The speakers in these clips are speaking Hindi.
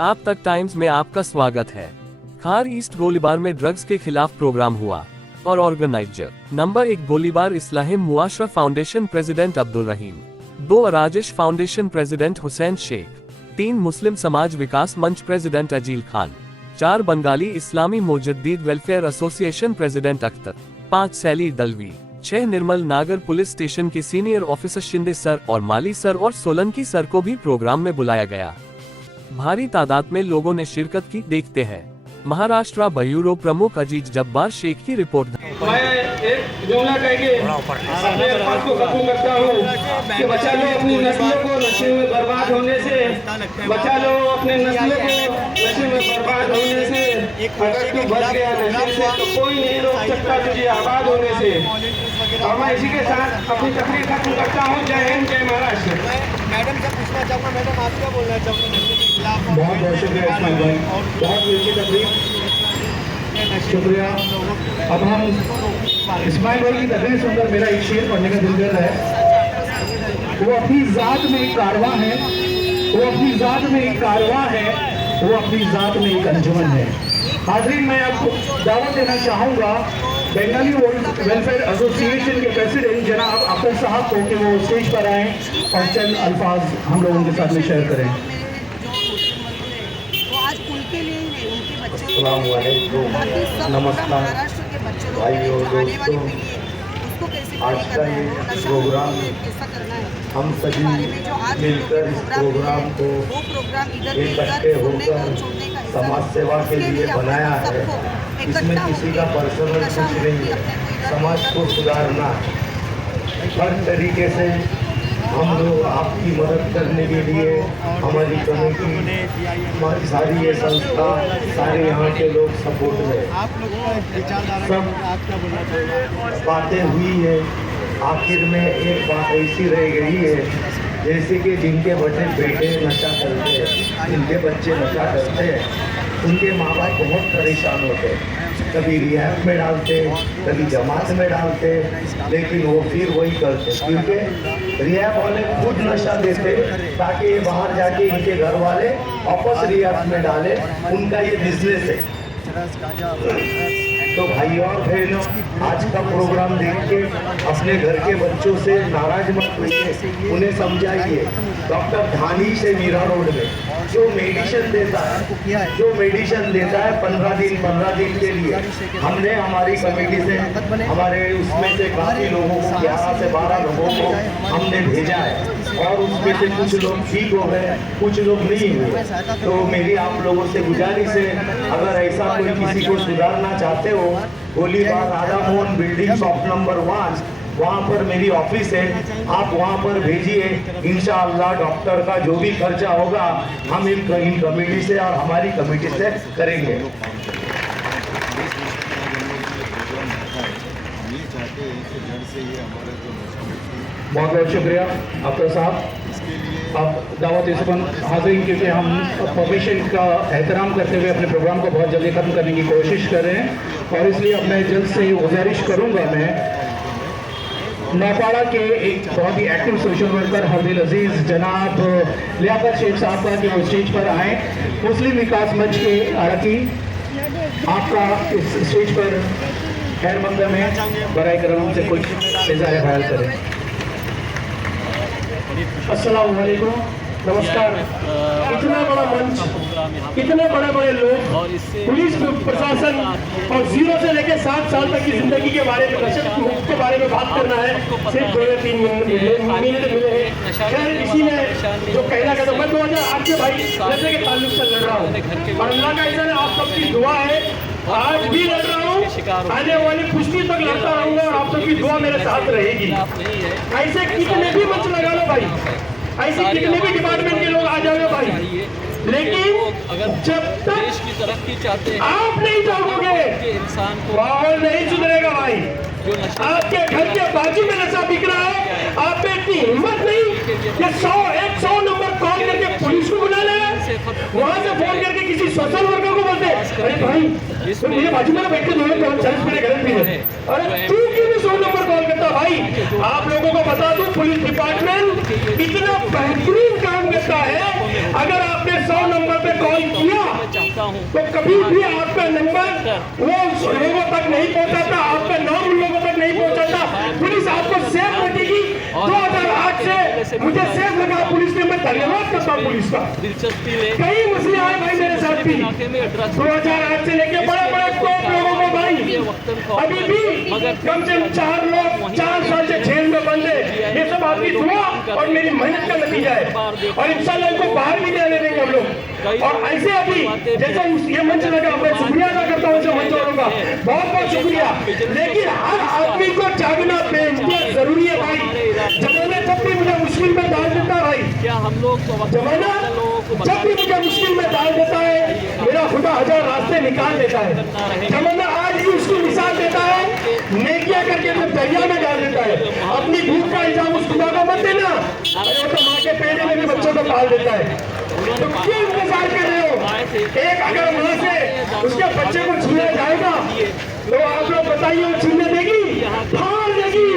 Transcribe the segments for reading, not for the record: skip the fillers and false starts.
आप तक टाइम्स में आपका स्वागत है। खार ईस्ट गोलीबार में ड्रग्स के खिलाफ प्रोग्राम हुआ और organizer number 1 Golibar Islahi Muashra foundation president Abdul Rahim, 2 Rajesh foundation president Hussain Shaikh, 3 Muslim Samaj Vikas Manch president Ajeel Khan, 4 Bengali Islami Mujaddid welfare association president Akhtar, 5 Saili Dalvi, 6 Nirmal Nagar police station के सीनियर ऑफिसर शिंदे सर और माली सर और सोलंकी सर को भी प्रोग्राम में बुलाया गया। भारी तादाद में लोगों ने शिरकत की। देखते हैं महाराष्ट्र ब्यूरो प्रमुख अजीज जब्बार शेख की रिपोर्ट। मैं एक जुमला कह के अपने अल्फाज को खत्म करता हूँ कि बचा लो अपनी नस्लों को नशे में बर्बाद होने से, बचा लो अपने नस्लों को नशे में बर्बाद होने से। अगर तू बच गया नशे से तो कोई नहीं रोक सकता तुझे आबाद होने से। और मैं इसी के साथ अपनी तकरीर खत्म करता हूँ। जय हिंद, जय महाराष्ट्र। मैडम से पूछना चाहूँगा, मैडम आप क्या बोलना चाहूँगे नशे के खिलाफ? बहुत बहुत शुक्रिया इस्माइल भाई, बहुत मीठी तकरीर, शुक्रिया। अब हम इस्माइल भाई की तकरीर सुनकर मेरा एक शेर पढ़ने का दिल कर रहा है। वो अपनी जात में एक कारवां है, वो अपनी जात में एक कारवां है, वो अपनी जात में एक अंजुमन है। हाज़रीन, मैं आपको दावत देना चाहूँगा बंगाली वेलफेयर एसोसिएशन के प्रेसिडेंट जनाब अख्तर साहब को कि वो स्टेज पर आएँ और चंद अल्फाज हम लोगों के साथ में शेयर करें। अस्सलाम वालेकुम, नमस्कार भाइयों दोस्तों। आज का ये प्रोग्राम हम सभी मिलकर इस प्रोग्राम को इकट्ठे होकर समाज सेवा के लिए बनाया है। इसमें किसी का पर्सनल कुछ नहीं है, समाज को सुधारना हर तरीके से हम लोग आपकी मदद करने के लिए हमारी कमेटी, हमारी सारी ये संस्था, सारे यहाँ के लोग सपोर्ट में सब बातें हुई है। आखिर में एक बात ऐसी रह गई है, जैसे कि जिनके बेटे नशा करते हैं, जिनके बच्चे नशा करते हैं, उनके माँ बाप बहुत परेशान होते हैं। कभी रियायत में डालते, कभी जमात में डालते, लेकिन वो फिर वही करते क्योंकि रियायत वाले खुद नशा देते ताकि ये बाहर जाके इनके घर वाले वापस रियायत में डाले। उनका ये बिजनेस है। तो भाइयों और बहनों, आज का प्रोग्राम देख के अपने घर के बच्चों से नाराज मत होइए, उन्हें समझाइए। डॉक्टर धानी से मीरा रोड में जो मेडिसिन देता है 15 दिन के लिए, हमने हमारी कमेटी से हमारे उसमें से काफ़ी लोगों को 11 से 12 लोगों को हमने भेजा है और उसमें से कुछ लोग ठीक हो गए, कुछ लोग नहीं हुए। तो मेरी आप लोगों से गुजारिश है, अगर ऐसा कोई किसी को सुधारना चाहते हो, Golibar Radha Mohan building shop number 1 वहाँ पर मेरी ऑफिस है, आप वहाँ पर भेजिए। इंशाअल्लाह डॉक्टर का जो भी खर्चा होगा हम इन कमेटी से और हमारी कमेटी से करेंगे। बहुत बहुत शुक्रिया अख्तर साहब। अब दावत इसमन हाजिर, क्योंकि हम परमिशन का एहतराम करते हुए अपने प्रोग्राम को बहुत जल्दी ख़त्म करने की कोशिश कर रहे हैं और इसलिए अब मैं जल्द से गुजारिश करूंगा, मैं नौपाड़ा के एक बहुत ही एक्टिव सोशल वर्कर हरदिल अजीज़ जनाब लियाकत शेख साहब का कि वो स्टेज पर आए। मुस्लिम विकास मंच के अरकी आपका इस स्टेज पर खैर मकदम है, बराए करम से कुछ इज़हार ख्याल करें। अस्सलाम वालेकुम, नमस्कार। इतना बड़ा मंच, इतने बड़े बड़े लोग, पुलिस प्रशासन और 0 से लेकर 7 साल तक की जिंदगी के बारे में, नशे मुक्त के बारे में बात करना है, सिर्फ 2 या 3 मिनट मिले हैं। खैर इसी में जो कहना चाहता हूँ, मैं 2008 से भाई नशे के ताल्लुक से लड़ रहा हूँ और अल्लाह का ऐसा आप सबकी दुआ है, आज भी लड़ रहा हूँ, आने वाली पुष्टि तक लड़ता रहूंगा और आप सबकी दुआ मेरे साथ रहेगी। ऐसे कितने भी मंच लगा लो भाई, ऐसे कितने भी डिपार्टमेंट के लोग आ जाओगे भाई, लेकिन जब तक देश की तरक्की चाहते हैं आप नहीं चाहोगे इंसान को माहौल नहीं सुधरेगा भाई। आपके घर के बाजू में नशा बिक रहा है, आप में इतनी हिम्मत नहीं कि 100 नंबर कॉल करके पुलिस को बुला ले, वहां से फोन करके किसी सोशल वर्कर को बोलते अरे भाई तो मेरे बाजू में बैठ के 2 40 मेरे घर में है, अरे तू क्यों नहीं 100 नंबर कॉल करता भाई आप लोगों को बता दूं, पुलिस डिपार्टमेंट इतना बेहतरीन काम करता है। अगर आपने 100 नंबर पे कॉल किया तो कभी भी आपका नंबर वो लोगों तक नहीं पहुंचाता, आपका नाम उन लोगों तक नहीं पहुंचाता। पुलिस आपको सेफ रखेगी। 2008 से मुझे सेफ लगा पुलिस ने, मैं धन्यवाद करता हूँ पुलिस का। दिलचस्पी ले कई मसले आए भाई मेरे साथ भी, 2008 से लेके बड़े बड़े टॉप लोगों को भाई अभी भी कम से कम 4 लोग 4 साल से जेल में बंद है। ये सब आपकी दुआ और मेरी मेहनत का नतीजा है, और इंशाल्लाह इनको बाहर भी जाने देंगे हम लोग। और ऐसे अभी जैसे ये मंच लगा, मैं शुक्रिया अदा करता हूँ ऐसे मंच वालों का, बहुत बहुत शुक्रिया। लेकिन हर आदमी को जागना बेहद जरूरी है भाई। जमाना जब भी मुझे मुश्किल में डाल देता है भाई, क्या हम लोग जमाना जब भी मुझे मुश्किल में डाल देता है, मेरा खुदा 1000 रास्ते निकाल देता है। जमाना आज भी उसकी मिसाल देता है, नेकियां करके तो दरिया में डाल देता है। अपनी भूख का इल्जाम उस खुदा को मत देना, अरे वो तो माँ के पेट में भी बच्चों को पाल देता है। तो क्यों इंतजार कर रहे हो? एक अगर माँ से उसके बच्चे को छीना जाएगा तो आप लोग बताइए वो छीनने देगी? फाड़ देगी।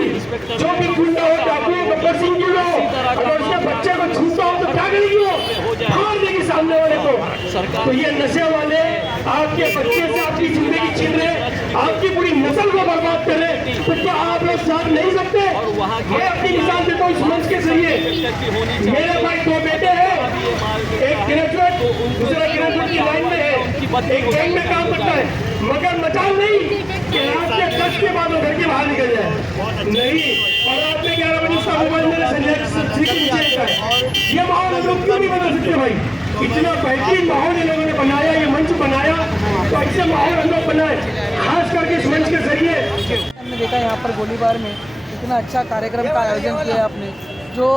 जो भी गुंडा हो, डाकू हो, गब्बर सिंह जी हो, अगर उसके बच्चे को छूता हो तो क्या करेगी? वो फाड़ देगी सामने वाले को। तो ये नशे वाले आपके बच्चे से आपकी जिंदगी छीन रहे, आपकी पूरी नस्ल को बर्बाद कर रहे, तो क्या आप लोग साथ नहीं सकते? मैं अपनी मिसाल देता हूँ इस मंच के जरिए। मेरे भाई 2 बेटे हैं, एक ग्रेजुएट, दूसरा ग्रेजुएट की लाइन में है, एक गैंग में काम करता है, मगर मचाल नहीं कि रात के 10 के बाद वो घर के बाहर निकल जाए नहीं, और रात में 11 बजे उसका मोबाइल मेरे ये माहौल हम लोग क्यों नहीं बना सकते भाई? इतना बेहतरीन माहौल इन लोगों ने बनाया, ये मंच बनाया, तो ऐसे माहौल हम लोग बनाए, खास करके इस मंच के जरिए। हमने देखा यहाँ पर गोलीबार में इतना अच्छा कार्यक्रम का आयोजन किया आपने, जो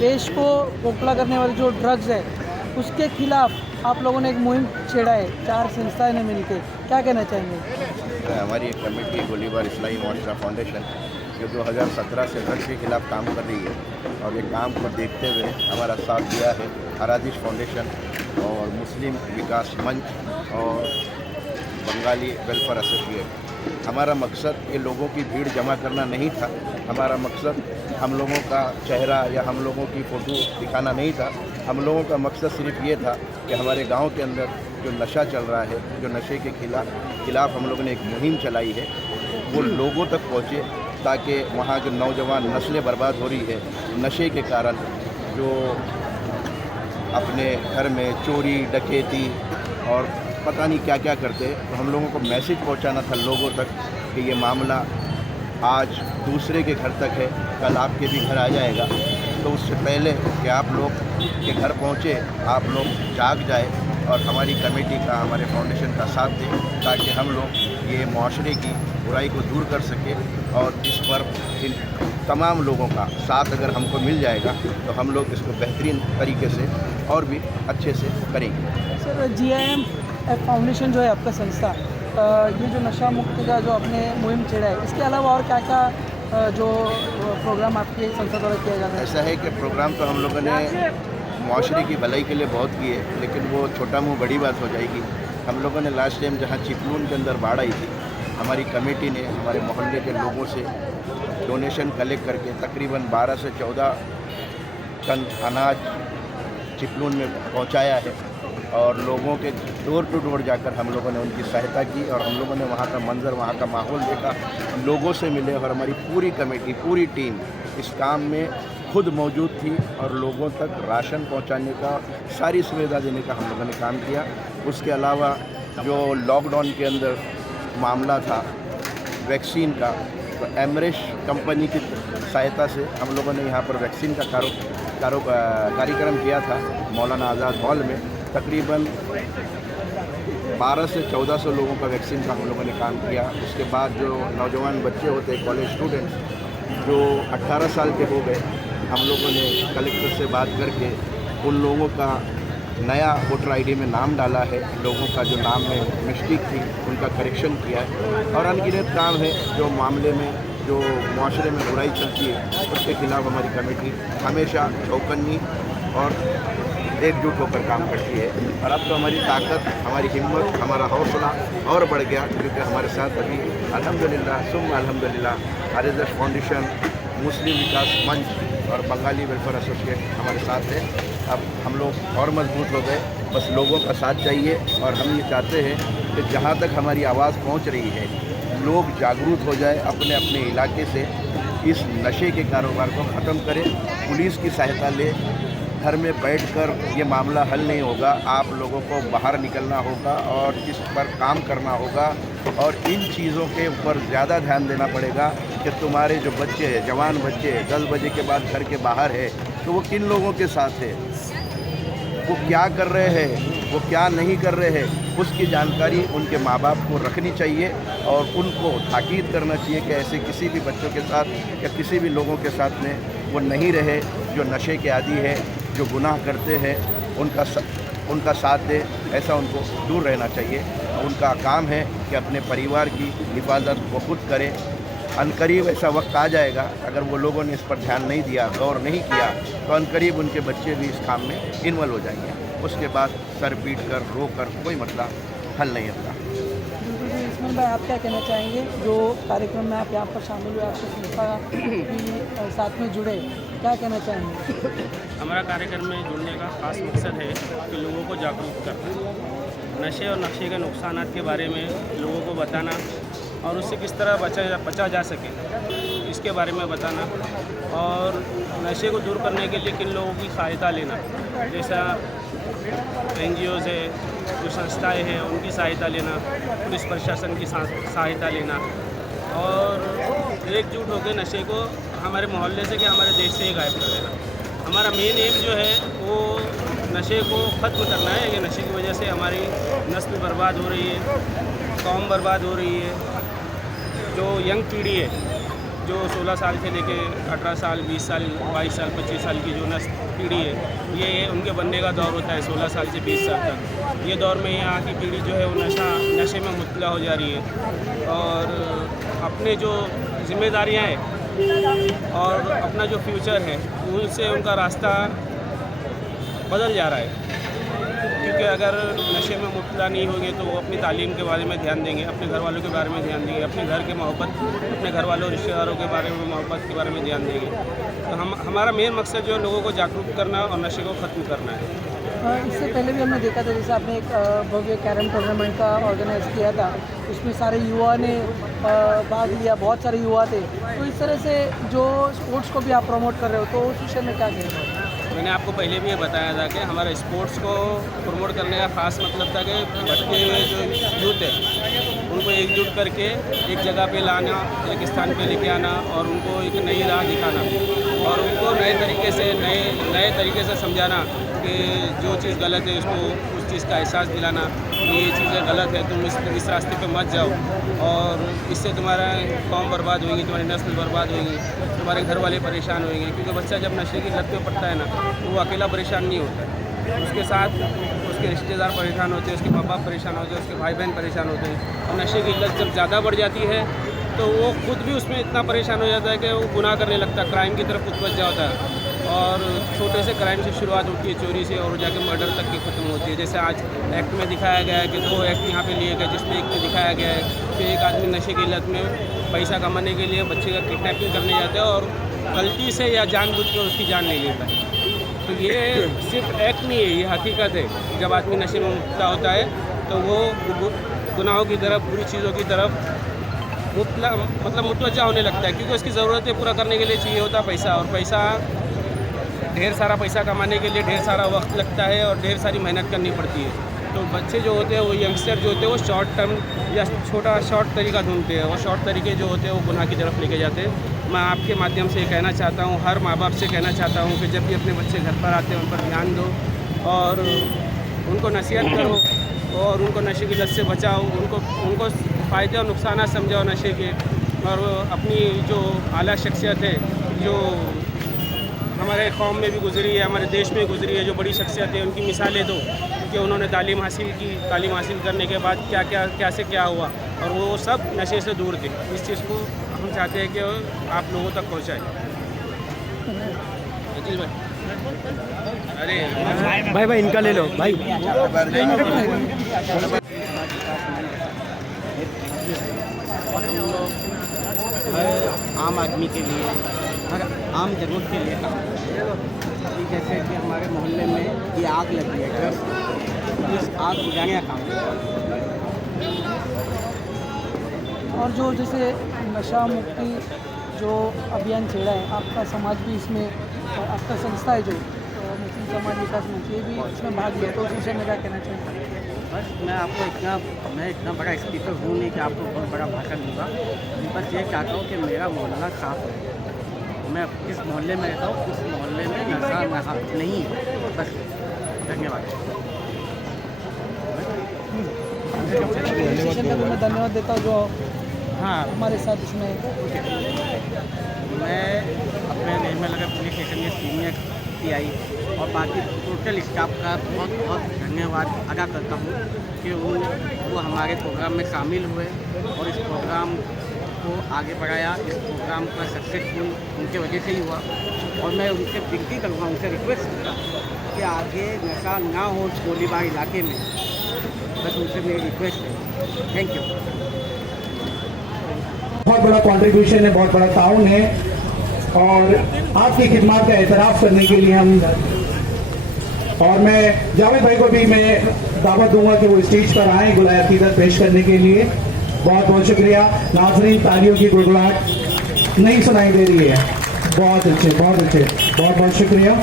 देश को खोखला करने वाले जो ड्रग्स है उसके खिलाफ आप लोगों ने एक मुहिम छेड़ा है, 4 संस्थाएं ने मिलकर, क्या कहना चाहेंगे? हमारी एक कमेटी गोलीबार इस्लाही मुआशरा फाउंडेशन जो 2017 से ड्रग्स के खिलाफ काम कर रही है, और ये काम को देखते हुए हमारा साथ दिया है आराधिश फाउंडेशन और मुस्लिम विकास मंच और बंगाली वेलफेयर एसोसिएशन। हमारा मकसद ये लोगों की भीड़ जमा करना नहीं था, हमारा मकसद हम लोगों का चेहरा या हम लोगों की फ़ोटो दिखाना नहीं था। हम लोगों का मकसद सिर्फ ये था कि हमारे गांव के अंदर जो नशा चल रहा है, जो नशे के खिलाफ हम लोगों ने एक मुहिम चलाई है, वो लोगों तक पहुँचे, ताकि वहाँ जो नौजवान नस्लें बर्बाद हो रही है नशे के कारण, जो अपने घर में चोरी डकैती और पता नहीं क्या क्या करते हैं, तो हम लोगों को मैसेज पहुंचाना था लोगों तक कि ये मामला आज दूसरे के घर तक है, कल आपके भी घर आ जाएगा। तो उससे पहले कि आप लोग के घर पहुंचे, आप लोग जाग जाए और हमारी कमेटी का, हमारे फाउंडेशन का साथ दें, ताकि हम लोग ये माशरे की बुराई को दूर कर सके। और इस पर इन तमाम लोगों का साथ अगर हमको मिल जाएगा तो हम लोग इसको बेहतरीन तरीके से और भी अच्छे से करेंगे। सर, GIM फाउंडेशन जो है आपका संस्था, ये जो नशा मुक्ति का जो आपने मुहिम छेड़ा है, इसके अलावा और क्या क्या जो प्रोग्राम आपके संस्था द्वारा किया जाता है? ऐसा है कि प्रोग्राम तो हम लोगों ने माशरे की भलाई के लिए बहुत किए, लेकिन वो छोटा मुँह बड़ी बात हो जाएगी। हम लोगों ने लास्ट टाइम जहाँ चिपलून के अंदर बाढ़ आई थी, हमारी कमेटी ने हमारे मोहल्ले के लोगों से डोनेशन कलेक्ट करके तकरीबन 12 से 14 टन अनाज चिपलून में पहुंचाया है, और लोगों के डोर टू डोर जाकर हम लोगों ने उनकी सहायता की, और हम लोगों ने वहाँ का मंजर, वहाँ का माहौल देखा, लोगों से मिले, और हमारी पूरी कमेटी, पूरी टीम इस काम में खुद मौजूद थी, और लोगों तक राशन पहुँचाने का, सारी सुविधा देने का हम लोगों ने काम किया। उसके अलावा जो लॉकडाउन के अंदर मामला था वैक्सीन का, तो एमरेश कंपनी की सहायता से हम लोगों ने यहाँ पर वैक्सीन का कार्यक्रम किया था मौलाना आज़ाद हॉल में। तकरीबन 12 से 1400 लोगों का वैक्सीन का हम लोगों ने काम किया। उसके बाद जो नौजवान बच्चे होते हैं, कॉलेज स्टूडेंट्स जो 18 साल के हो गए, हम लोगों ने कलेक्टर से बात करके उन लोगों का नया वोटर ID में नाम डाला है। लोगों का जो नाम में मिस्टेक थी उनका करेक्शन किया है, और अनगिनत काम है जो मामले में, जो माशरे में बुराई चलती है उसके खिलाफ हमारी कमेटी हमेशा चौकन्नी और एकजुट होकर काम करती है। और अब तो हमारी ताकत, हमारी हिम्मत, हमारा हौसला और बढ़ गया, क्योंकि हमारे साथ अभी अल्हम्दुलिल्लाह सुम्मा अल्हम्दुलिल्लाह RSS फाउंडेशन, मुस्लिम विकास मंच और बंगाली वेलफेयर एसोसिएशन हमारे साथ है। अब हम लोग और मजबूत हो गए, बस लोगों का साथ चाहिए। और हम ये चाहते हैं कि जहाँ तक हमारी आवाज़ पहुँच रही है, लोग जागरूक हो जाए, अपने अपने इलाके से इस नशे के कारोबार को ख़त्म करें, पुलिस की सहायता ले। घर में बैठकर ये मामला हल नहीं होगा, आप लोगों को बाहर निकलना होगा और इस पर काम करना होगा। और इन चीज़ों के ऊपर ज़्यादा ध्यान देना पड़ेगा कि तुम्हारे जो बच्चे हैं, जवान बच्चे 10 बजे के बाद घर के बाहर है, तो वो किन लोगों के साथ है, वो क्या कर रहे हैं, वो क्या नहीं कर रहे हैं, उसकी जानकारी उनके माँ बाप को रखनी चाहिए। और उनको ताकीद करना चाहिए कि ऐसे किसी भी बच्चों के साथ या किसी भी लोगों के साथ में वो नहीं रहे जो नशे के आदी है, जो गुनाह करते हैं, उनका साथ दे। ऐसा उनको दूर रहना चाहिए। उनका काम है कि अपने परिवार की हिफाजत वो खुद करें। अनकरीब ऐसा वक्त आ जाएगा, अगर वो लोगों ने इस पर ध्यान नहीं दिया, गौर नहीं किया, तो अनकरीब उनके बच्चे भी इस काम में इन्वॉल्व हो जाएंगे। उसके बाद सर पीट कर रो कर कोई मसला हल नहीं होता। इसमें भाई आप क्या कहना चाहेंगे, जो कार्यक्रम में आप यहाँ पर शामिल हुए, आपके संस्था भी साथ में जुड़े, क्या कहना चाहेंगे? हमारा कार्यक्रम में जुड़ने का ख़ास मकसद है कि लोगों को जागरूक करना, नशे और नशे के नुकसान के बारे में लोगों को बताना और उससे किस तरह बचा जा सके इसके बारे में बताना, और नशे को दूर करने के लिए किन लोगों की सहायता लेना, जैसा NGOs है, जो संस्थाएं हैं उनकी सहायता लेना, पुलिस प्रशासन की सहायता लेना और एकजुट होकर नशे को हमारे मोहल्ले से कि हमारे देश से ही गायब कर देना। हमारा मेन एम जो है वो नशे को ख़त्म करना है। ये नशे की वजह से हमारी नस्ल बर्बाद हो रही है, कौम बर्बाद हो रही है। जो यंग पीढ़ी है, जो 16 साल से लेके 18 साल, 20 साल, 22 साल, 25 साल की जो नस्ल पीढ़ी है, ये उनके बनने का दौर होता है 16 साल से 20 साल तक। ये दौर में यहाँ की पीढ़ी जो है वो नशे में मुब्तला हो जा रही है और अपने जो जिम्मेदारियाँ हैं और अपना जो फ्यूचर है उनसे उनका रास्ता बदल जा रहा है। क्योंकि अगर नशे में मुब्तला नहीं होंगे तो वो अपनी तालीम के बारे में ध्यान देंगे, अपने घर वालों के बारे में ध्यान देंगे, अपने घर के मोहब्बत, अपने घर वालों रिश्तेदारों के बारे में मोहब्बत के बारे में ध्यान देंगे। तो हमारा मेन मकसद जो है लोगों को जागरूक करना और नशे को ख़त्म करना है। इससे पहले भी हमने देखा था, जैसे आपने एक भव्य कैरम टूर्नामेंट का ऑर्गेनाइज किया था, उसमें सारे युवा ने भाग लिया, बहुत सारे युवा थे। तो इस तरह से जो स्पोर्ट्स को भी आप प्रमोट कर रहे हो, तो उस विषय में क्या कहना है? मैंने आपको पहले भी ये बताया था कि हमारा स्पोर्ट्स को प्रमोट करने का ख़ास मतलब था कि भटके हुए जो यूथ है उनको एकजुट करके एक जगह पे लाना, एक स्थान पे लेके आना और उनको एक नई राह दिखाना और उनको नए तरीके से समझाना कि जो चीज़ गलत है उसको उस चीज़ का एहसास दिलाना कि ये चीज़ें गलत है, तुम इस रास्ते पे मत जाओ और इससे तुम्हारा कौम बर्बाद होगी, तुम्हारी नस्ल बर्बाद होगी, तुम्हारे घर वाले परेशान होंगे। क्योंकि बच्चा जब नशे की लत में पड़ता है ना तो वो अकेला परेशान नहीं होता, उसके साथ उसके रिश्तेदार परेशान होते हैं, उसके माँ बाप परेशान होते हैं, उसके भाई बहन परेशान होते हैं। और नशे की लत जब ज़्यादा बढ़ जाती है तो वो खुद भी उसमें इतना परेशान हो जाता है कि वो गुनाह करने लगता है, क्राइम की तरफ उत्पत्त जाता है और छोटे से क्राइम से शुरुआत होती है, चोरी से, और जाके मर्डर तक की ख़त्म होती है। जैसे आज एक्ट में दिखाया गया है कि 2 एक्ट यहाँ पे लिए गए, जिसमें एक में दिखाया गया है कि एक आदमी नशे की लत में पैसा कमाने के लिए बच्चे का किडनैपिंग करने जाता है और गलती से या जानबूझ के उसकी जान ले लेता है। तो ये सिर्फ एक्ट नहीं है, ये हकीकत है। जब आदमी नशे में मुब्तला होता है तो वो गुनाहों की तरफ, बुरी चीज़ों की तरफ मुतवज्जा होने लगता है, क्योंकि उसकी ज़रूरतें पूरा करने के लिए चाहिए होता पैसा, और पैसा ढेर सारा पैसा कमाने के लिए ढेर सारा वक्त लगता है और ढेर सारी मेहनत करनी पड़ती है। तो बच्चे जो होते हैं, वो यंगस्टर जो होते हैं, वो शॉर्ट टर्म या शॉर्ट तरीका ढूंढते हैं और शॉर्ट तरीके जो होते हैं वो गुनाह की तरफ लेके जाते हैं। मैं आपके माध्यम से कहना चाहता हूँ, हर माँ बाप से कहना चाहता हूँ कि जब भी अपने बच्चे घर पर आते हैं उन पर ध्यान दो और उनको नसीहत करो और उनको नशे की लत से बचाओ, उनको फ़ायदे और नुकसान समझाओ नशे के, और अपनी जो आला शख्सियत है जो हमारे कौम में भी गुजरी है, हमारे देश में गुजरी है, जो बड़ी शख्सियत है, उनकी मिसालें दो कि उन्होंने तालीम हासिल की, तालीम हासिल करने के बाद क्या से क्या हुआ और वो सब नशे से दूर थे। इस चीज़ को हम चाहते हैं कि आप लोगों तक पहुँचाएँ। अखिल भाई, अरे भाई इनका ले लो भाई। हर आम आदमी के लिए, हर आम जरूरत के लिए काम करते हैं। कि जैसे कि हमारे मोहल्ले में ये आग लगी है ड्रग्स, तो इस आग बुझाने का काम करते हैं। और जो जैसे नशा मुक्ति जो अभियान छेड़ा है, आपका समाज भी इसमें और आपका संस्था है जो मुस्लिम समाज विकास मंच, ये भी इसमें भाग लिया, तो उस विषय में क्या कहना चाहिए? बस मैं इतना बड़ा स्पीकर हूँ नहीं कि आपको बहुत बड़ा भाषण दूँगा। बस ये चाहता हूँ कि मेरा मोहल्ला साफ है। मैं जिस मोहल्ले में रहता हूँ उस मोहल्ले में नशा नहीं है। बस धन्यवाद। स्टेशन का भी मैं धन्यवाद देता हूँ जो हाँ, हमारे साथ इसमें। मैं अपने निर्मल नगर पुलिस स्टेशन में सीनियर PI और बाकी टोटल स्टाफ का बहुत बहुत धन्यवाद अदा करता हूँ कि वो हमारे प्रोग्राम में शामिल हुए और इस प्रोग्राम को आगे बढ़ाया। इस प्रोग्राम का सक्सेसफुल उनके वजह से ही हुआ और मैं उनसे विनती करूँगा, उनसे रिक्वेस्ट करूँगा कि आगे नशा ना हो गोलीबार इलाके में। बस उनसे मेरी रिक्वेस्ट है। Thank you. बहुत बड़ा कंट्रीब्यूशन है, बहुत बड़ा ताउन है और आपकी खिदमत का एतराफ़ करने के लिए हम, और मैं जावेद भाई को भी मैं दावत दूंगा कि वो स्टेज पर आए गुलाय अकीदत पेश करने के लिए। बहुत बहुत शुक्रिया। नाज़रीन, तालियों की गुड़गुड़ाहट नहीं सुनाई दे रही है। बहुत अच्छे, बहुत अच्छे, बहुत बहुत शुक्रिया।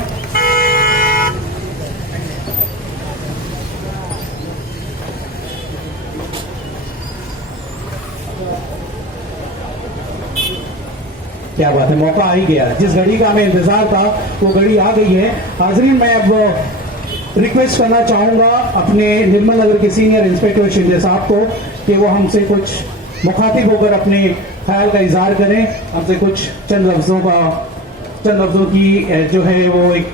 क्या बात है, मौका आ ही गया। जिस घड़ी का हमें इंतजार था वो घड़ी आ गई है। हाजरीन, मैं अब रिक्वेस्ट करना चाहूंगा अपने निर्मल नगर के सीनियर इंस्पेक्टर शिंदे साहब को कि वो हमसे कुछ मुखातिब होकर अपने ख्याल का इजहार करें, हमसे कुछ चंद लफ्जों की जो है वो एक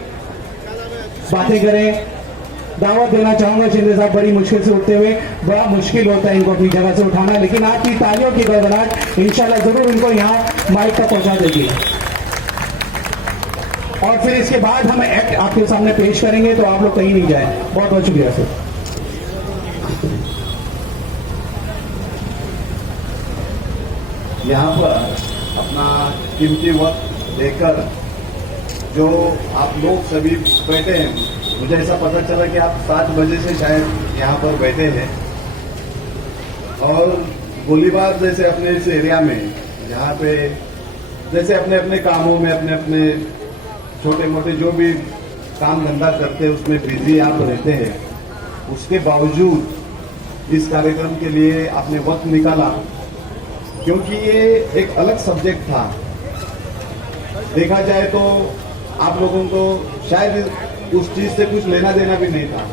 बातें करें। दावत देना चाहूंगा शिंदे साहब, बड़ी मुश्किल से उठते हुए, बड़ा मुश्किल होता है इनको अपनी जगह से उठाना, लेकिन आपकी तालियों की गड़गड़ाहट इंशाल्लाह जरूर इनको यहाँ माइक तक पहुंचा देगी। और फिर इसके बाद हम एक्ट आपके सामने पेश करेंगे, तो आप लोग कहीं नहीं जाए। बहुत बहुत शुक्रिया सर। यहाँ पर अपना कीमती वक्त देकर जो आप लोग सभी बैठे हैं, मुझे ऐसा पता चला कि आप 7 बजे से शायद यहाँ पर बैठे हैं और गोलीबार जैसे अपने इस एरिया में यहाँ पे जैसे अपने अपने कामों में अपने अपने छोटे मोटे जो भी काम धंधा करते हैं उसमें बिजी आप रहते हैं, उसके बावजूद इस कार्यक्रम के लिए आपने वक्त निकाला, क्योंकि ये एक अलग सब्जेक्ट था। देखा जाए तो आप लोगों को शायद उस चीज से कुछ लेना देना भी नहीं था,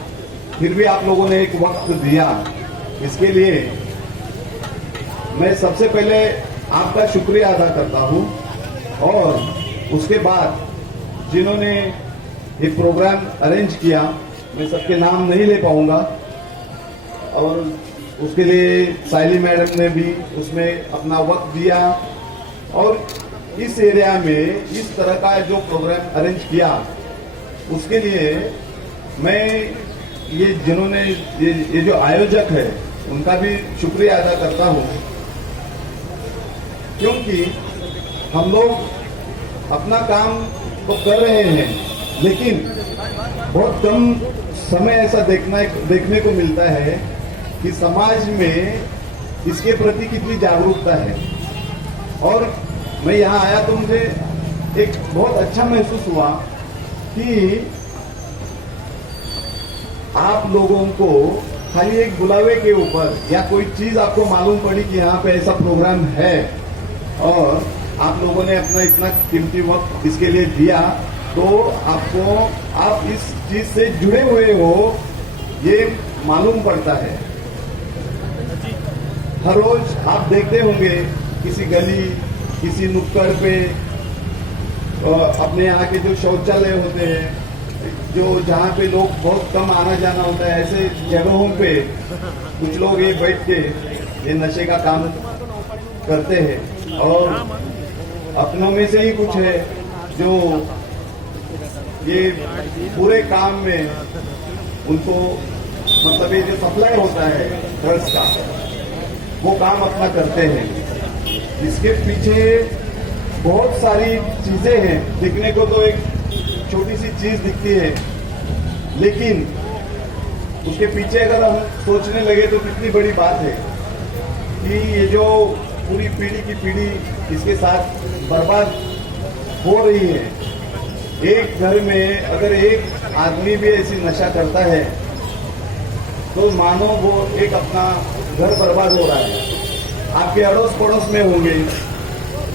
फिर भी आप लोगों ने एक वक्त दिया। इसके लिए मैं सबसे पहले आपका शुक्रिया अदा करता हूं और उसके बाद जिन्होंने ये प्रोग्राम अरेंज किया, मैं सबके नाम नहीं ले पाऊंगा, और उसके लिए साइली मैडम ने भी उसमें अपना वक्त दिया और इस एरिया में इस तरह का जो प्रोग्राम अरेंज किया उसके लिए मैं ये जिन्होंने ये जो आयोजक है उनका भी शुक्रिया अदा करता हूं, क्योंकि हम लोग अपना काम तो कर रहे हैं लेकिन बहुत कम समय ऐसा देखने को मिलता है कि समाज में इसके प्रति कितनी जागरूकता है। और मैं यहाँ आया तो मुझे एक बहुत अच्छा महसूस हुआ कि आप लोगों को खाली एक बुलावे के ऊपर या कोई चीज आपको मालूम पड़ी कि यहाँ पे ऐसा प्रोग्राम है और आप लोगों ने अपना इतना कीमती वक्त इसके लिए दिया, तो आपको आप इस चीज से जुड़े हुए हो ये मालूम पड़ता है। हर रोज आप देखते होंगे किसी गली किसी नुक्कड़ पे अपने यहाँ के जो शौचालय होते हैं, जो जहाँ पे लोग बहुत कम आना जाना होता है, ऐसे जगहों पे कुछ लोग ये बैठ के ये नशे का काम करते हैं और अपनों में से ही कुछ है जो ये पूरे काम में उनको मतलब ये जो सप्लाई होता है ड्रग्स का वो काम अपना करते हैं। इसके पीछे बहुत सारी चीजें हैं। दिखने को तो एक छोटी सी चीज दिखती है, लेकिन उसके पीछे अगर हम सोचने लगे तो कितनी बड़ी बात है कि ये जो पूरी पीढ़ी की पीढ़ी इसके साथ बर्बाद हो रही है। एक घर में अगर एक आदमी भी ऐसी नशा करता है तो मानो वो एक अपना घर बर्बाद हो रहा है। आपके अड़ोस पड़ोस में होंगे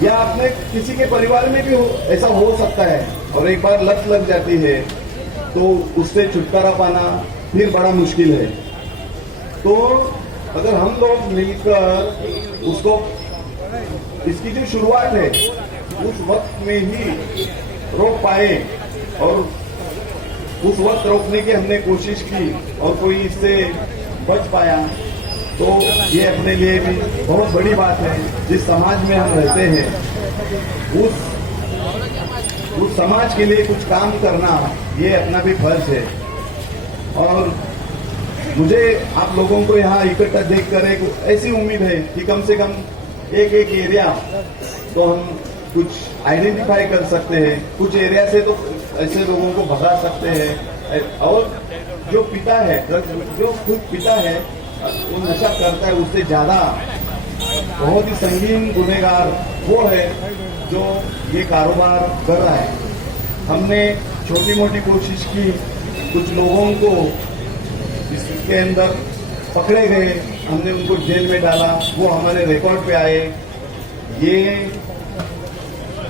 या अपने किसी के परिवार में भी ऐसा हो सकता है। और एक बार लत लग जाती है तो उससे छुटकारा पाना फिर बड़ा मुश्किल है। तो अगर हम लोग मिलकर उसको, इसकी जो शुरुआत है उस वक्त में ही रोक पाए और उस वक्त रोकने की हमने कोशिश की और कोई इससे बच पाया, तो ये अपने लिए भी बहुत बड़ी बात है। जिस समाज में हम रहते हैं उस समाज के लिए कुछ काम करना ये अपना भी फर्ज है। और मुझे आप लोगों को यहाँ इकट्ठा देखकर एक ऐसी उम्मीद है कि कम से कम एक एरिया तो हम कुछ आइडेंटिफाई कर सकते हैं। कुछ एरिया से तो ऐसे लोगों को भगा सकते हैं। और जो पिता है, जो खुद पिता है, वो नशा करता है, उससे ज्यादा बहुत ही संगीन गुनहगार वो है जो ये कारोबार कर रहा है। हमने छोटी मोटी कोशिश की, कुछ लोगों को इसके अंदर पकड़े गए, हमने उनको जेल में डाला, वो हमारे रिकॉर्ड पे आए। ये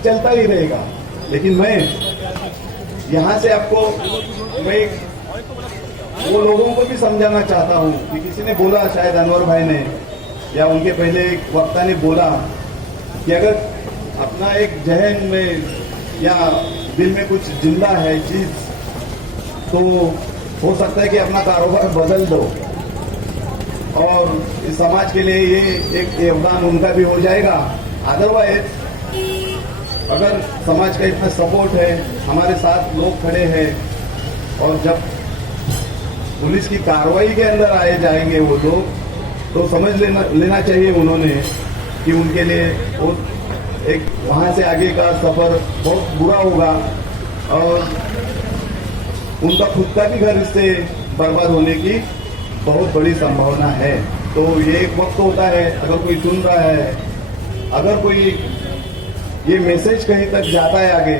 चलता ही रहेगा। लेकिन मैं यहाँ से आपको मैं वो लोगों को भी समझाना चाहता हूँ कि किसी ने बोला, शायद अनवर भाई ने या उनके पहले एक वक्ता ने बोला कि अगर अपना एक जहन में या दिल में कुछ जिंदा है चीज, तो हो सकता है कि अपना कारोबार बदल दो और इस समाज के लिए ये एक योगदान उनका भी हो जाएगा। अदरवाइज अगर समाज का इतना सपोर्ट है, हमारे साथ लोग खड़े हैं और जब पुलिस की कार्रवाई के अंदर आए जाएंगे वो लोग, तो समझ लेना चाहिए उन्होंने कि उनके लिए वो एक वहां से आगे का सफर बहुत बुरा होगा और उनका खुद का भी घर इससे बर्बाद होने की बहुत बड़ी संभावना है। तो ये एक वक्त होता है, अगर कोई सुन रहा है, अगर कोई ये मैसेज कहीं तक जाता है आगे,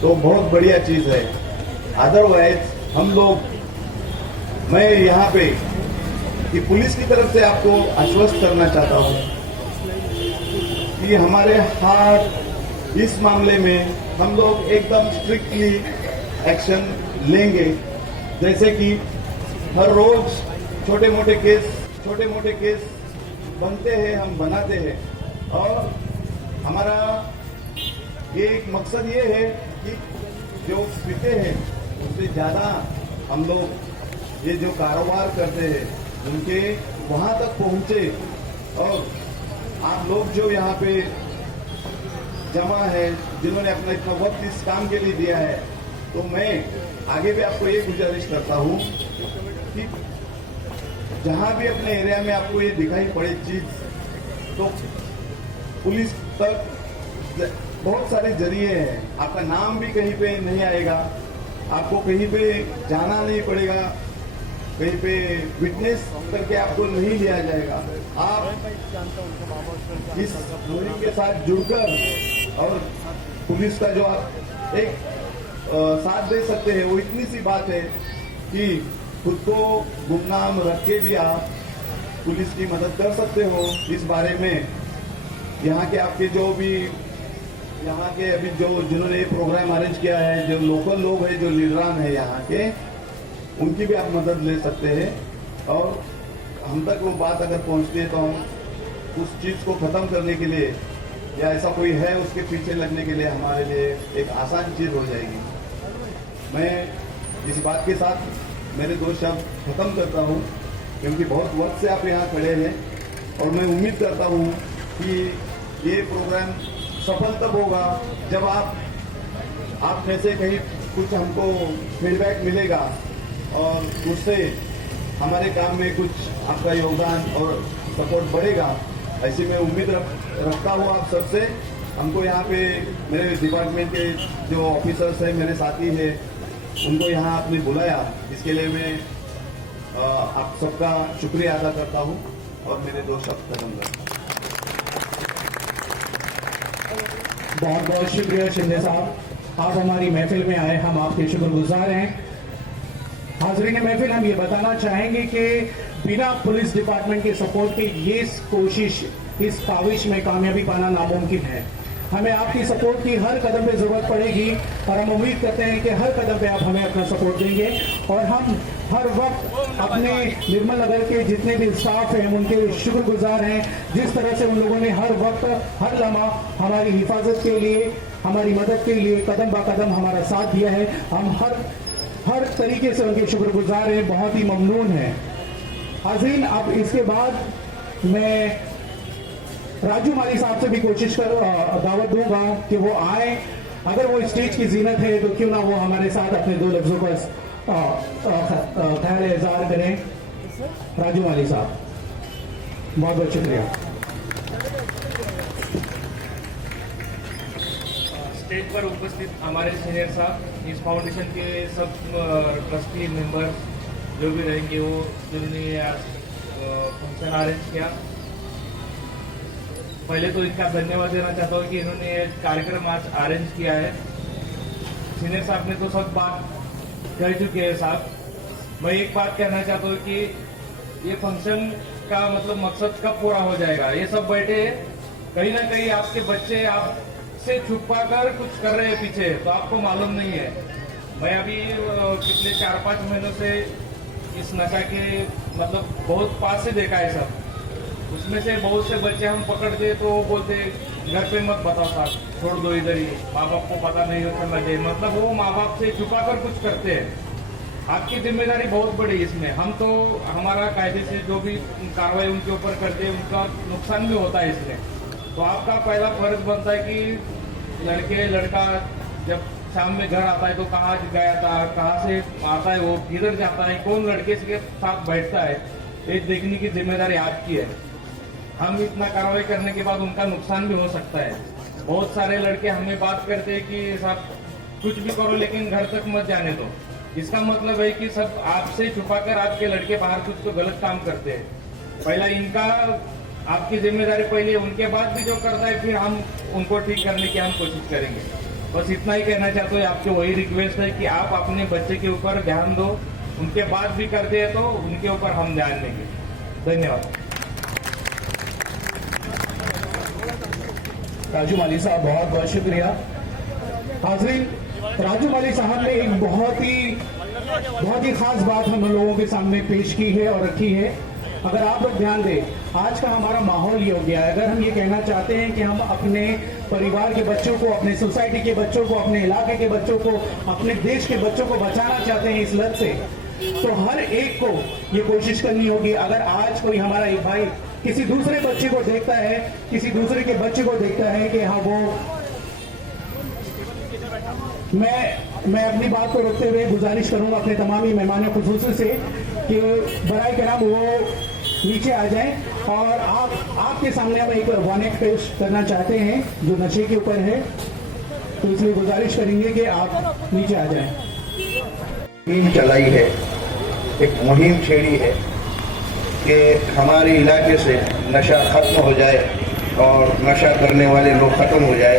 तो बहुत बढ़िया चीज है। अदरवाइज हम लोग, मैं यहाँ पे कि पुलिस की तरफ से आपको आश्वस्त करना चाहता हूँ कि हमारे हाथ इस मामले में हम लोग एकदम स्ट्रिक्टली एक्शन लेंगे। जैसे कि हर रोज छोटे मोटे केस बनते हैं, हम बनाते हैं और हमारा ये एक मकसद ये है कि जो पीते हैं उससे ज्यादा हम लोग ये जो कारोबार करते हैं उनके वहां तक पहुंचे। और आप लोग जो यहाँ पे जमा है, जिन्होंने अपना इतना वक्त इस काम के लिए दिया है, तो मैं आगे भी आपको ये गुजारिश करता हूँ कि जहां भी अपने एरिया में आपको ये दिखाई पड़े चीज, तो पुलिस तक बहुत सारे जरिए हैं। आपका नाम भी कहीं पे नहीं आएगा, आपको कहीं पे जाना नहीं पड़ेगा, कहीं पे विटनेस करके आपको नहीं लिया जाएगा। आप इस मुहिम के साथ जुड़कर और पुलिस का जो आप एक साथ दे सकते हैं, वो इतनी सी बात है कि खुद को गुमनाम रख के भी आप पुलिस की मदद कर सकते हो। इस बारे में यहाँ के आपके जो भी यहाँ के अभी जो जिन्होंने ये प्रोग्राम अरेंज किया है, जो लोकल लोग हैं, जो लीडरान है यहाँ के, उनकी भी आप मदद ले सकते हैं। और हम तक वो बात अगर पहुँचती है तो हम उस चीज़ को ख़त्म करने के लिए या ऐसा कोई है उसके पीछे लगने के लिए हमारे लिए एक आसान चीज़ हो जाएगी। मैं इस बात के साथ मेरे दो शब्द खत्म करता हूँ, क्योंकि बहुत वक्त से आप यहाँ खड़े हैं और मैं उम्मीद करता हूँ कि ये प्रोग्राम सफल तब होगा जब आप में से कहीं कुछ हमको फीडबैक मिलेगा और उससे हमारे काम में कुछ आपका योगदान और सपोर्ट बढ़ेगा। ऐसी मैं उम्मीद रखता हूँ आप सबसे। हमको यहाँ पे मेरे डिपार्टमेंट के जो ऑफिसर्स हैं, मेरे साथी हैं, उनको यहाँ आपने बुलाया, इसके लिए मैं आप सबका शुक्रिया अदा करता हूँ और मेरे 2 शब्द खत्म करता हूँ। बहुत बहुत शुक्रिया शिंदे साहब, आप हमारी महफिल में आए, हम आपके शुक्रगुजार हैं। हाज़रीन महफिल, हम ये बताना चाहेंगे कि बिना पुलिस डिपार्टमेंट के सपोर्ट के ये कोशिश, इस काविश में कामयाबी पाना नामुमकिन है। हमें आपकी सपोर्ट की हर कदम पे ज़रूरत पड़ेगी और हम उम्मीद करते हैं कि हर कदम पे आप हमें अपना सपोर्ट देंगे और हम हर वक्त अपने निर्मल नगर के जितने भी स्टाफ हैं उनके शुक्रगुजार हैं, जिस तरह से उन लोगों ने हर वक्त हर लम्हा हमारी हिफाजत के लिए, हमारी मदद के लिए कदम ब कदम हमारा साथ दिया है। हम हर तरीके से उनके शुक्रगुजार हैं, बहुत ही ममनून हैं। हाज़रीन, अब इसके बाद मैं राजू माली साहब से भी दावत दूंगा कि वो आए। अगर वो स्टेज की जीनत है तो क्यों ना वो हमारे साथ अपने 2 लफ्जों पर ख्याल इज़हार करें। राजू माली साहब, बहुत बहुत शुक्रिया। स्टेज पर उपस्थित हमारे सीनियर साहब, इस फाउंडेशन के सब ट्रस्टी मेंबर जो भी रहेंगे, वो जिन्होंने फंक्शन अरेंज किया, पहले तो इनका धन्यवाद देना चाहता हूँ कि इन्होंने कार्यक्रम आज अरेंज किया है। सीनियर साहब ने तो सब बात कह चुके हैं साहब। मैं एक बात कहना चाहता हूँ कि ये फंक्शन का मतलब मकसद कब पूरा हो जाएगा। ये सब बैठे कहीं ना कहीं आपके बच्चे आपसे छुपा कर कुछ कर रहे हैं पीछे, तो आपको मालूम नहीं है। मैं अभी पिछले 4-5 महीनों से इस नशा के मतलब बहुत पास से देखा है सब। उसमें से बहुत से बच्चे हम पकड़ते तो बोलते घर पे मत बताओ साहब, छोड़ दो इधर ही, माँ बाप को पता नहीं होता लगे, मतलब वो माँ बाप से छुपा कर कुछ करते हैं। आपकी जिम्मेदारी बहुत बड़ी इसमें। हम तो हमारा कायदे से जो भी कार्रवाई उनके ऊपर करते हैं उनका नुकसान भी होता है इसमें। तो आपका पहला फर्ज बनता है कि लड़का जब शाम में घर आता है तो कहाँ गया था, कहाँ से आता है, वो किधर जाता है, कौन लड़के के साथ बैठता है, ये देखने की जिम्मेदारी आपकी है। हम इतना कार्रवाई करने के बाद उनका नुकसान भी हो सकता है। बहुत सारे लड़के हमें बात करते हैं कि साहब कुछ भी करो लेकिन घर तक मत जाने दो। इसका मतलब है कि सब आपसे छुपाकर आपके लड़के बाहर कुछ तो गलत काम करते हैं। पहला इनका आपकी जिम्मेदारी पहले, उनके बाद भी जो करता है फिर हम उनको ठीक करने की हम कोशिश करेंगे। बस इतना ही कहना चाहते हैं। आपके वही रिक्वेस्ट है कि आप अपने बच्चे के ऊपर ध्यान दो, उनके बाद भी करते हैं तो उनके ऊपर हम ध्यान देंगे। धन्यवाद। राजू माली साहब, बहुत बहुत शुक्रिया। हाज़रीन, राजू माली साहब ने एक बहुत ही खास बात हम लोगों के सामने पेश की है और रखी है। अगर आप लोग ध्यान दें, आज का हमारा माहौल ये हो गया है। अगर हम ये कहना चाहते हैं कि हम अपने परिवार के बच्चों को, अपने सोसाइटी के बच्चों को, अपने इलाके के बच्चों को, अपने देश के बच्चों को बचाना चाहते हैं इस लत से, तो हर एक को ये कोशिश करनी होगी। अगर आज कोई हमारा एक भाई किसी दूसरे बच्चे को देखता है, किसी दूसरे के बच्चे को देखता है कि हाँ वो, मैं अपनी बात को रखते हुए गुजारिश करूंगा अपने तमामी मेहमान खुसूसी से कि बराए कराम वो नीचे आ जाएं और आपके सामने हम एक वार्निंग पेश करना चाहते हैं जो नशे के ऊपर है, तो इसलिए गुजारिश करेंगे कि आप नीचे आ जाएं। मुहिम चलाई है, एक मुहिम छेड़ी है कि हमारे इलाके से नशा खत्म हो जाए और नशा करने वाले लोग खत्म हो जाए।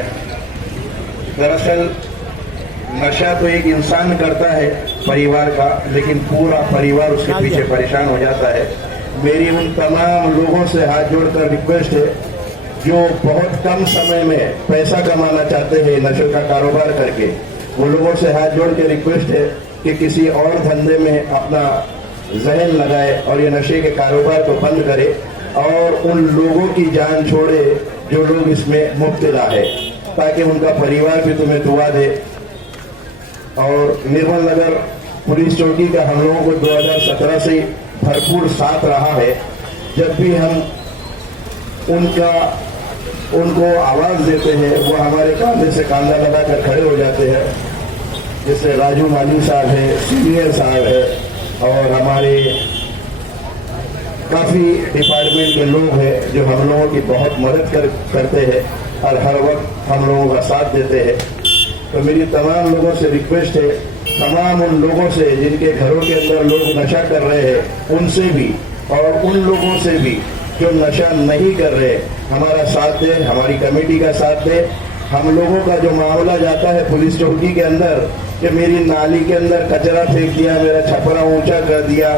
दरअसल नशा तो एक इंसान करता है परिवार का, लेकिन पूरा परिवार उसके पीछे परेशान हो जाता है। मेरी उन तमाम लोगों से हाथ जोड़कर रिक्वेस्ट है जो बहुत कम समय में पैसा कमाना चाहते हैं नशे का कारोबार करके, वो लोगों से हाथ जोड़ के रिक्वेस्ट है कि किसी और धंधे में अपना जहन लगाए और ये नशे के कारोबार को बंद करे और उन लोगों की जान छोड़े जो लोग इसमें मुब्तला है, ताकि उनका परिवार भी तुम्हें दुआ दे। और निर्मल नगर पुलिस चौकी का हम लोगों को 2017 से भरपूर साथ रहा है। जब भी हम उनको आवाज देते हैं वो हमारे कांधे से कांधा लगाकर खड़े हो जाते हैं। जैसे राजू माली साहब है, सीनियर साहब है और हमारे काफ़ी डिपार्टमेंट के लोग हैं जो हम लोगों की बहुत मदद करते हैं और हर वक्त हम लोगों का साथ देते हैं। तो मेरी तमाम लोगों से रिक्वेस्ट है, तमाम उन लोगों से जिनके घरों के अंदर लोग नशा कर रहे हैं उनसे भी और उन लोगों से भी जो नशा नहीं कर रहे, हमारा साथ दे, हमारी कमेटी का साथ दे। हम लोगों का जो मामला जाता है पुलिस चौकी के अंदर कि मेरी नाली के अंदर कचरा फेंक दिया, मेरा छपरा ऊंचा कर दिया,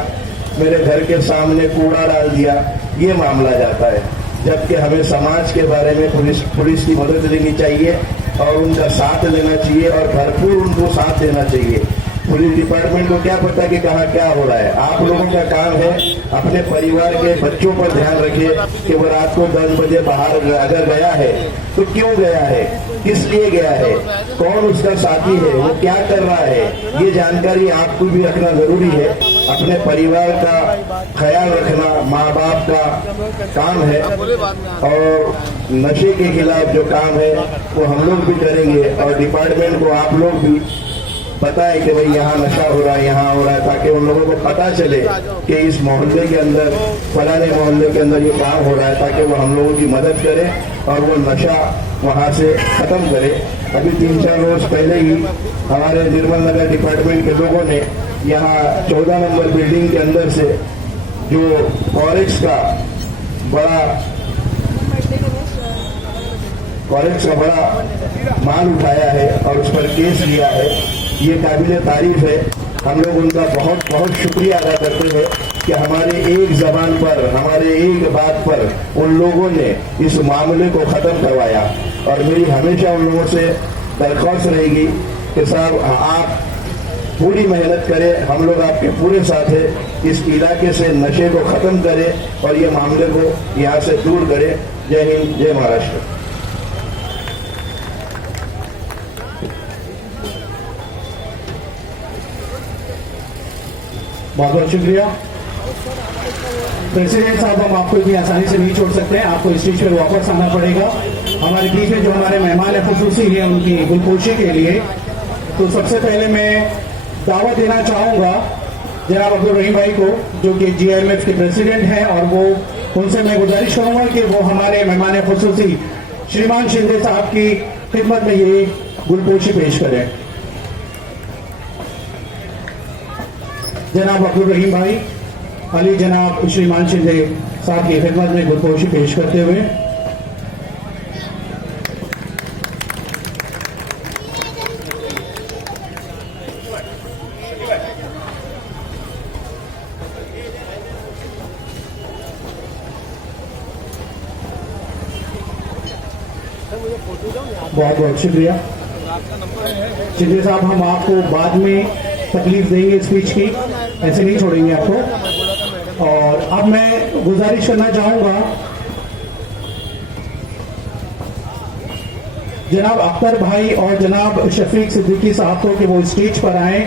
मेरे घर के सामने कूड़ा डाल दिया, ये मामला जाता है। जबकि हमें समाज के बारे में पुलिस की मदद लेनी चाहिए और उनका साथ लेना चाहिए और भरपूर उनको साथ देना चाहिए। पुलिस डिपार्टमेंट को क्या पता कि कहाँ क्या हो रहा है। आप लोगों का काम है अपने परिवार के बच्चों पर ध्यान रखिए कि वो रात को 10 बजे बाहर अगर गया है तो क्यों गया है, किस लिए गया है, कौन उसका साथी है, वो क्या कर रहा है, ये जानकारी आपको भी रखना जरूरी है। अपने परिवार का ख्याल रखना माँ बाप का काम है और नशे के खिलाफ जो काम है वो हम लोग भी करेंगे और डिपार्टमेंट को आप लोग भी पता है कि भाई यहाँ नशा हो रहा है, यहाँ हो रहा है, ताकि उन लोगों को पता चले कि इस मोहल्ले के अंदर, फलाने मोहल्ले के अंदर ये काम हो रहा है, ताकि वो हम लोगों की मदद करे और वो नशा वहाँ से ख़त्म करे। अभी 3-4 रोज पहले ही हमारे निर्मल नगर डिपार्टमेंट के लोगों ने यहाँ 14 नंबर बिल्डिंग के अंदर से जो कॉलेज का बड़ा माल उठाया है और उस पर केस लिया है, ये काबिल तारीफ है। हम लोग उनका बहुत बहुत शुक्रिया अदा करते हैं कि हमारे एक जबान पर, हमारे एक बात पर उन लोगों ने इस मामले को ख़त्म करवाया। और मेरी हमेशा उन लोगों से दरख्वास्त रहेगी कि साहब आप पूरी मेहनत करें, हम लोग आपके पूरे साथ हैं, इस इलाके से नशे को ख़त्म करें और ये मामले को यहाँ से दूर करें। जय हिंद, जय महाराष्ट्र। बहुत बहुत शुक्रिया प्रेसिडेंट साहब। हम आपको इतनी आसानी से नहीं छोड़ सकते हैं, आपको स्टेज पर वापस आना पड़ेगा। हमारे बीच में जो हमारे मेहमान खुसूसी हैं उनकी गुलपोशी के लिए, तो सबसे पहले मैं दावत देना चाहूँगा जनाब अब्दुल रहीम भाई को, जो कि GIMF के प्रेसिडेंट हैं, और वो उनसे मैं गुजारिश करूँगा कि वो हमारे मेहमान खुसूसी श्रीमान शिंदे साहब की खिदमत में ये गुलपोशी पेश करें। जनाब अब्दुल रहीम भाई अली जनाब श्रीमान शिंदे साहब की खिदमत में गुलपोशी पेश करते हुए। बहुत बहुत शुक्रिया शिंदे साहब, हम आपको बाद में तकलीफ देंगे स्पीच की, ऐसे नहीं छोड़ेंगे आपको। और अब मैं गुजारिश करना चाहूंगा जनाब अख्तर भाई और जनाब शफीक सिद्दीकी साहब को कि वो स्टेज पर आए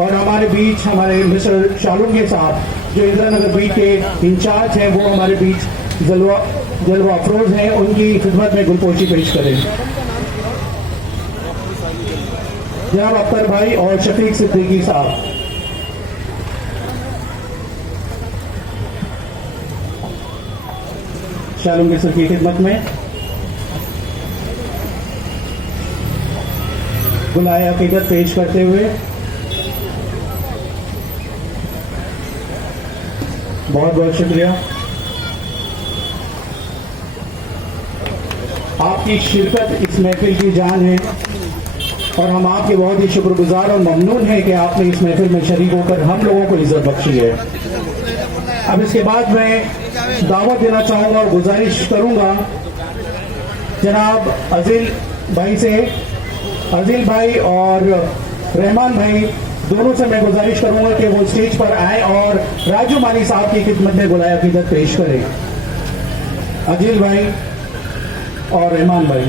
और हमारे बीच हमारे मिस्टर शालुंगे साहब जो इंदिरा नगर बीट के इंचार्ज हैं, वो हमारे बीच जलवा अफरोज हैं, उनकी खिदमत में गुलपोशी पेश करें। जनाब अख्तर भाई और शफीक सिद्दीकी साहब। शालुंगे सर की खिदमत में गुलाए अकीदत पेश करते हुए बहुत बहुत शुक्रिया। आपकी शिरकत इस महफिल की जान है और हम आपके बहुत ही शुक्रगुजार और ममनून हैं कि आपने इस महफिल में शरीक होकर हम लोगों को इज्जत बख्शी है। अब इसके बाद मैं दावत देना चाहूँगा और गुजारिश करूँगा जनाब अजील भाई से, अजील भाई और रहमान भाई दोनों से मैं गुजारिश करूँगा कि वो स्टेज पर आए और राजू मानी साहब की खिदमत में गुलाए अकीदत पेश करें। अजील भाई और रहमान भाई।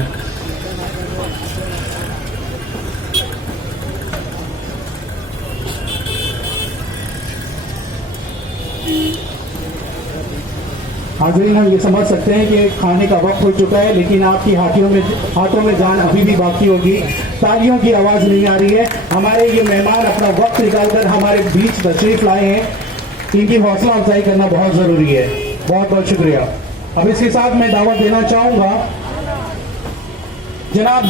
हाज़रीन, हम ये समझ सकते हैं कि खाने का वक्त हो चुका है, लेकिन आपकी हाथों में जान अभी भी बाकी होगी। तालियों की आवाज़ नहीं आ रही है। हमारे ये मेहमान अपना वक्त निकालकर हमारे बीच तशरीफ लाए हैं। इनकी हौसला अफजाई करना बहुत ज़रूरी है। बहुत बहुत शुक्रिया। अब इसके साथ मैं दावत देना चाहूँगा जनाब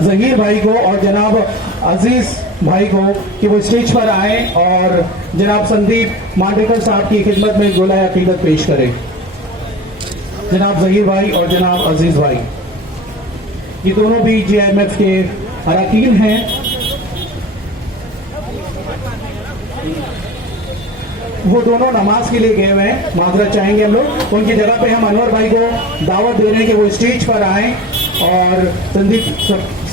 जहीर भाई को और जनाब अजीज भाई को कि वो स्टेज पर आए और जनाब संदीप मांडेकर साहब की खिदमत में गोला अकीदत पेश करें। जनाब जहीर भाई और जनाब अजीज भाई, ये दोनों भी JIMF के अरकान हैं। वो दोनों नमाज के लिए गए हुए हैं, माजरत चाहेंगे हम लोग। उनकी जगह पे हम अनवर भाई को दावत दे रहे हैं कि वो स्टेज पर आए और संदीप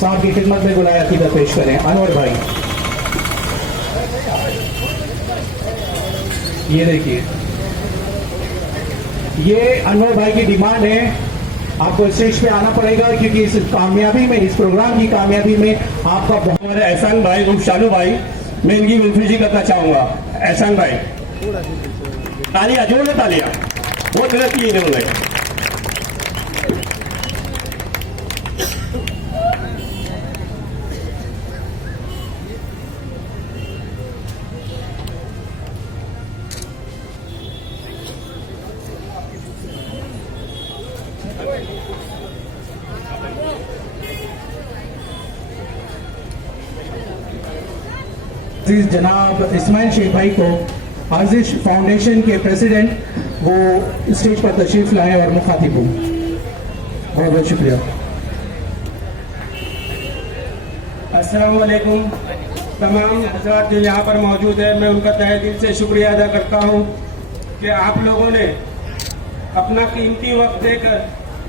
साहब की खिदमत में गुलाया अकीदत पेश करें। अनवर भाई, ये देखिए, ये अनवर भाई की डिमांड है, आपको स्टेज पे आना पड़ेगा क्योंकि इस कामयाबी में, इस प्रोग्राम की कामयाबी में आपका बहुत। एहसान भाई उर्फ शालू भाई, मैं इनकी विनती करना चाहूंगा। एहसान भाई, तालियां, जोर से तालियां, बहुत मेहनत की इन्होंने। जनाब इस्माइल शेख भाई को आजिश फाउंडेशन के प्रेसिडेंट वो स्टेज पर तशरीफ लाए और मुखातिब हूँ। बहुत बहुत शुक्रिया। अस्सलाम वालेकुम। तमाम हज़रात जो यहाँ पर मौजूद है, मैं उनका तहे दिल से शुक्रिया अदा करता हूँ कि आप लोगों ने अपना कीमती वक्त देकर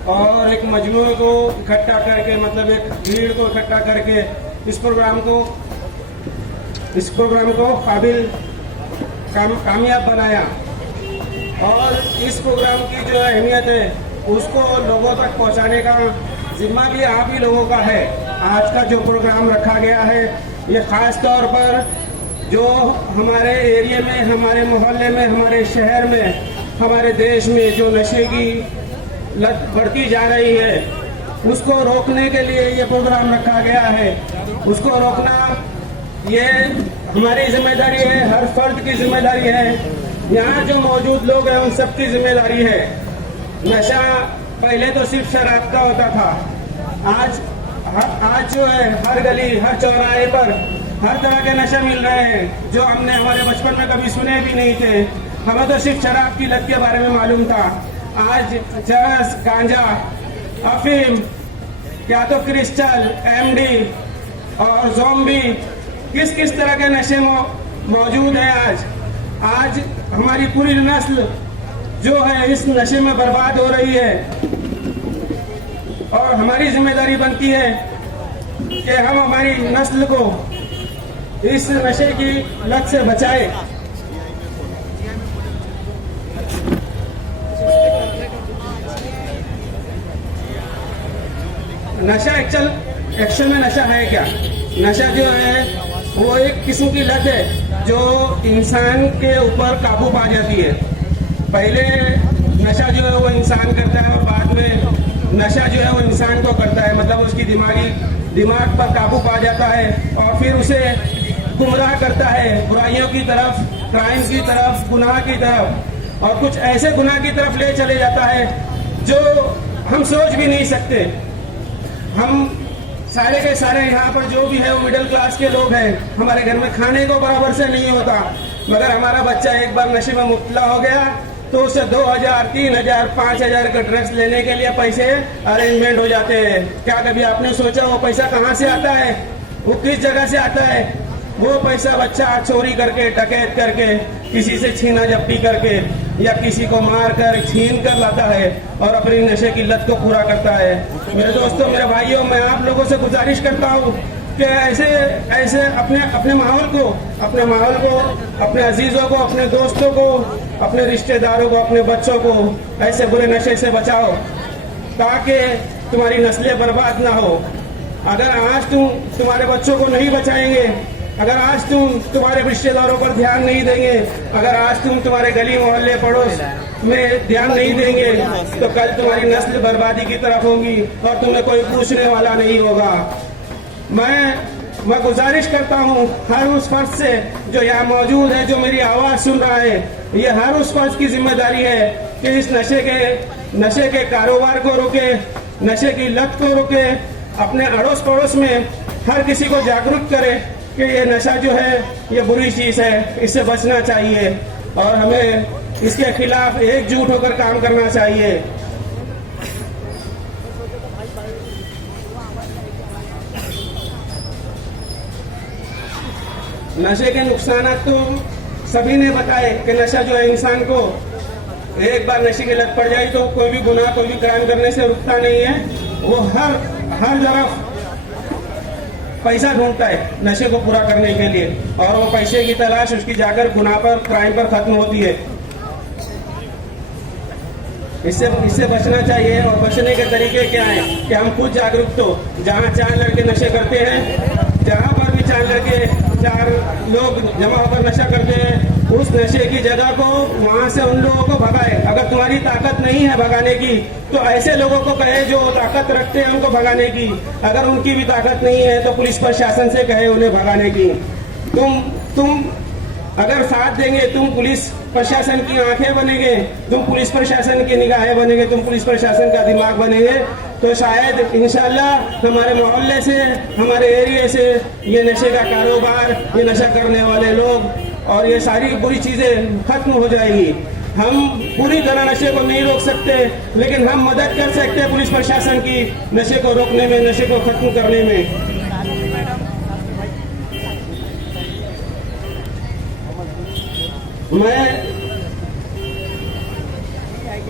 और एक मजमूए को इकट्ठा करके, मतलब एक भीड़ को इकट्ठा करके इस प्रोग्राम को कामयाब बनाया। और इस प्रोग्राम की जो अहमियत है उसको लोगों तक पहुंचाने का जिम्मा भी आप ही लोगों का है। आज का जो प्रोग्राम रखा गया है, ये ख़ास तौर पर जो हमारे एरिया में, हमारे मोहल्ले में, हमारे शहर में, हमारे देश में जो नशे की लत बढ़ती जा रही है, उसको रोकने के लिए ये प्रोग्राम रखा गया है। उसको रोकना ये हमारी जिम्मेदारी है, हर फर्द की जिम्मेदारी है। यहाँ जो मौजूद लोग हैं उन सबकी जिम्मेदारी है। नशा पहले तो सिर्फ शराब का होता था, आज जो है हर गली, हर चौराहे पर हर तरह के नशे मिल रहे हैं जो हमने हमारे बचपन में कभी सुने भी नहीं थे। हमें तो सिर्फ शराब की लत के बारे में मालूम था। आज चरस, गांजा, अफीम, या तो क्रिस्टल, MD और ज़ोंबी, किस किस तरह के नशे मौजूद हैं। आज हमारी पूरी नस्ल जो है इस नशे में बर्बाद हो रही है और हमारी जिम्मेदारी बनती है कि हम हमारी नस्ल को इस नशे की लत से बचाए। नशा एक्चुअल में नशा है क्या? नशा जो है वो एक किस्म की लत है जो इंसान के ऊपर काबू पा जाती है। पहले नशा जो है वो इंसान करता है और बाद में नशा जो है वो इंसान को करता है, मतलब उसकी दिमाग पर काबू पा जाता है और फिर उसे गुमराह करता है बुराइयों की तरफ, क्राइम की तरफ, गुनाह की तरफ, और कुछ ऐसे गुनाह की तरफ ले चले जाता है जो हम सोच भी नहीं सकते। हम सारे के सारे यहाँ पर जो भी है वो मिडिल क्लास के लोग हैं। हमारे घर में खाने को बराबर से नहीं होता, मगर हमारा बच्चा एक बार नशे में मुब्तला हो गया तो उसे 2000, 3000, 5000 का ड्रग्स लेने के लिए पैसे अरेंजमेंट हो जाते हैं। क्या कभी आपने सोचा वो पैसा कहाँ से आता है, वो किस जगह से आता है? वो पैसा बच्चा चोरी करके, डकैत करके, किसी से छीना झपटी करके या किसी को मार कर, छीन कर लाता है और अपनी नशे की लत को पूरा करता है। मेरे दोस्तों, मेरे भाइयों, मैं आप लोगों से गुजारिश करता हूँ कि ऐसे अपने माहौल को, अपने अजीजों को, अपने दोस्तों को, अपने रिश्तेदारों को, अपने बच्चों को ऐसे बुरे नशे से बचाओ ताकि तुम्हारी नस्लें बर्बाद ना हो। अगर आज तुम तुम्हारे बच्चों को नहीं बचाएंगे, अगर आज तुम तुम्हारे रिश्तेदारों पर ध्यान नहीं देंगे, अगर आज तुम तुम्हारे गली मोहल्ले पड़ोस में ध्यान नहीं देंगे, तो कल तुम्हारी नस्ल बर्बादी की तरफ होगी और तुम्हें कोई पूछने वाला नहीं होगा। मैं मैं गुजारिश करता हूँ हर उस फर्द से जो यहाँ मौजूद है, जो मेरी आवाज़ सुन रहा है, ये हर उस फर्द की जिम्मेदारी है कि इस नशे के कारोबार को रोके, नशे की लत को रोके, अपने अड़ोस पड़ोस में हर किसी को जागरूक करे कि ये नशा जो है ये बुरी चीज़ है, इससे बचना चाहिए और हमें इसके खिलाफ एकजुट होकर काम करना चाहिए। नशे के नुकसान तो सभी ने बताए कि नशा जो है इंसान को एक बार नशे की लत पड़ जाए तो कोई भी गुनाह, कोई भी क्राइम करने से रुकता नहीं है। वो हर तरफ पैसा ढूंढता है नशे को पूरा करने के लिए और वो पैसे की तलाश उसकी जाकर गुनाह पर, क्राइम पर खत्म होती है। इससे बचना चाहिए और बचने के तरीके क्या हैं कि हम खुद जागरूक तो जहाँ 4 लड़के नशे करते हैं, जहाँ पर भी 4 लड़के 4 लोग जमा होकर नशा करते हैं, उस नशे की जगह को वहाँ से उन लोगों को भगाए। अगर तुम्हारी ताकत नहीं है भगाने की तो ऐसे लोगों को कहे जो ताकत रखते हैं उनको भगाने की। अगर उनकी भी ताकत नहीं है तो पुलिस प्रशासन से कहे उन्हें भगाने की। तुम अगर साथ देंगे, तुम पुलिस प्रशासन की आंखें बनेंगे, तुम पुलिस प्रशासन की निगाहें बनेंगे, तुम पुलिस प्रशासन का दिमाग बनेंगे, तो शायद इंशाल्लाह हमारे मोहल्ले से, हमारे एरिया से ये नशे का कारोबार, ये नशा करने वाले लोग और ये सारी बुरी चीज़ें खत्म हो जाएंगी। हम पूरी तरह नशे को नहीं रोक सकते, लेकिन हम मदद कर सकते हैं पुलिस प्रशासन की नशे को रोकने में, नशे को खत्म करने में।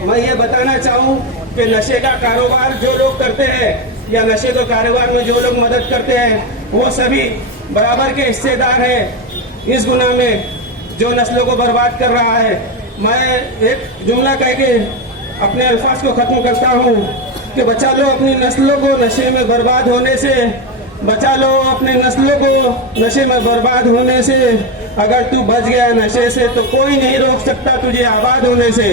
मैं ये बताना चाहूँ कि नशे का कारोबार जो लोग करते हैं या नशे के कारोबार में जो लोग मदद करते हैं वो सभी बराबर के हिस्सेदार हैं इस गुनाह में जो नस्लों को बर्बाद कर रहा है। मैं एक जुमला कह के अपने अल्फाज को खत्म करता हूँ कि बचा लो अपनी नस्लों को नशे में बर्बाद होने से, बचा लो अपने नस्लों को नशे में बर्बाद होने से। अगर तू बच गया नशे से तो कोई नहीं रोक सकता तुझे आबाद होने से।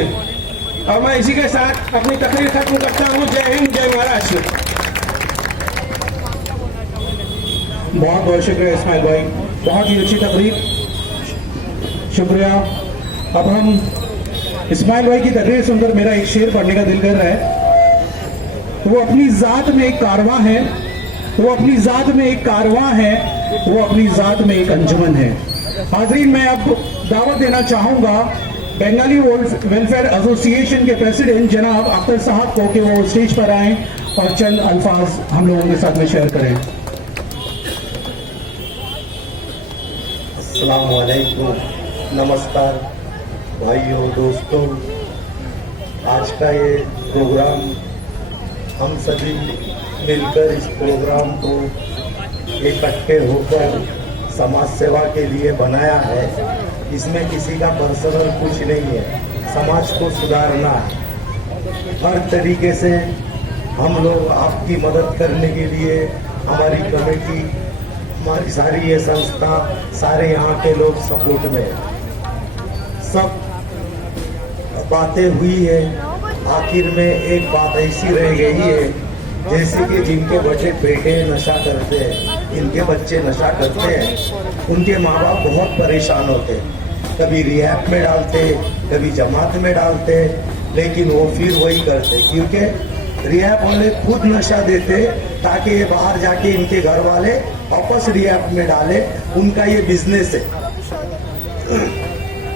और मैं इसी के साथ अपनी तकरीर खत्म करता हूँ। जय हिंद, जय महाराष्ट्र। बहुत बहुत शुक्रिया इस्माइल भाई, बहुत ही अच्छी तकरीर, शुक्रिया। अब हम इस्माइल भाई की तकरीर सुनकर मेरा एक शेर पढ़ने का दिल कर रहा है। वो अपनी जात में एक कारवां है, वो अपनी जात में एक कारवां है, वो अपनी जात में एक अंजुमन है। हाजरीन, मैं अब दावत देना चाहूंगा बंगाली वेलफेयर एसोसिएशन के प्रेसिडेंट जनाब अख्तर साहब को कि वो स्टेज पर आए और चंद अल्फाज हम लोगों के साथ में शेयर करें। अस्सलाम वालेकुम, नमस्कार भाइयों, दोस्तों। आज का ये प्रोग्राम हम सभी मिलकर इस प्रोग्राम को इकट्ठे होकर समाज सेवा के लिए बनाया है। इसमें किसी का पर्सनल कुछ नहीं है, समाज को सुधारना है। हर तरीके से हम लोग आपकी मदद करने के लिए, हमारी कमेटी, हमारी सारी ये संस्था, सारे यहाँ के लोग सपोर्ट में, सब बातें हुई है। आखिर में एक बात ऐसी रह गई है, जैसे कि जिनके बच्चे बेटे नशा करते हैं, इनके बच्चे नशा करते हैं, उनके माँ बाप बहुत परेशान होते हैं। कभी रिहैब में डालते, कभी जमात में डालते, लेकिन वो फिर वही करते, क्योंकि रिहैब वाले खुद नशा देते ताकि ये बाहर जाके इनके घर वाले वापस रिहैब में डाले। उनका ये बिजनेस है।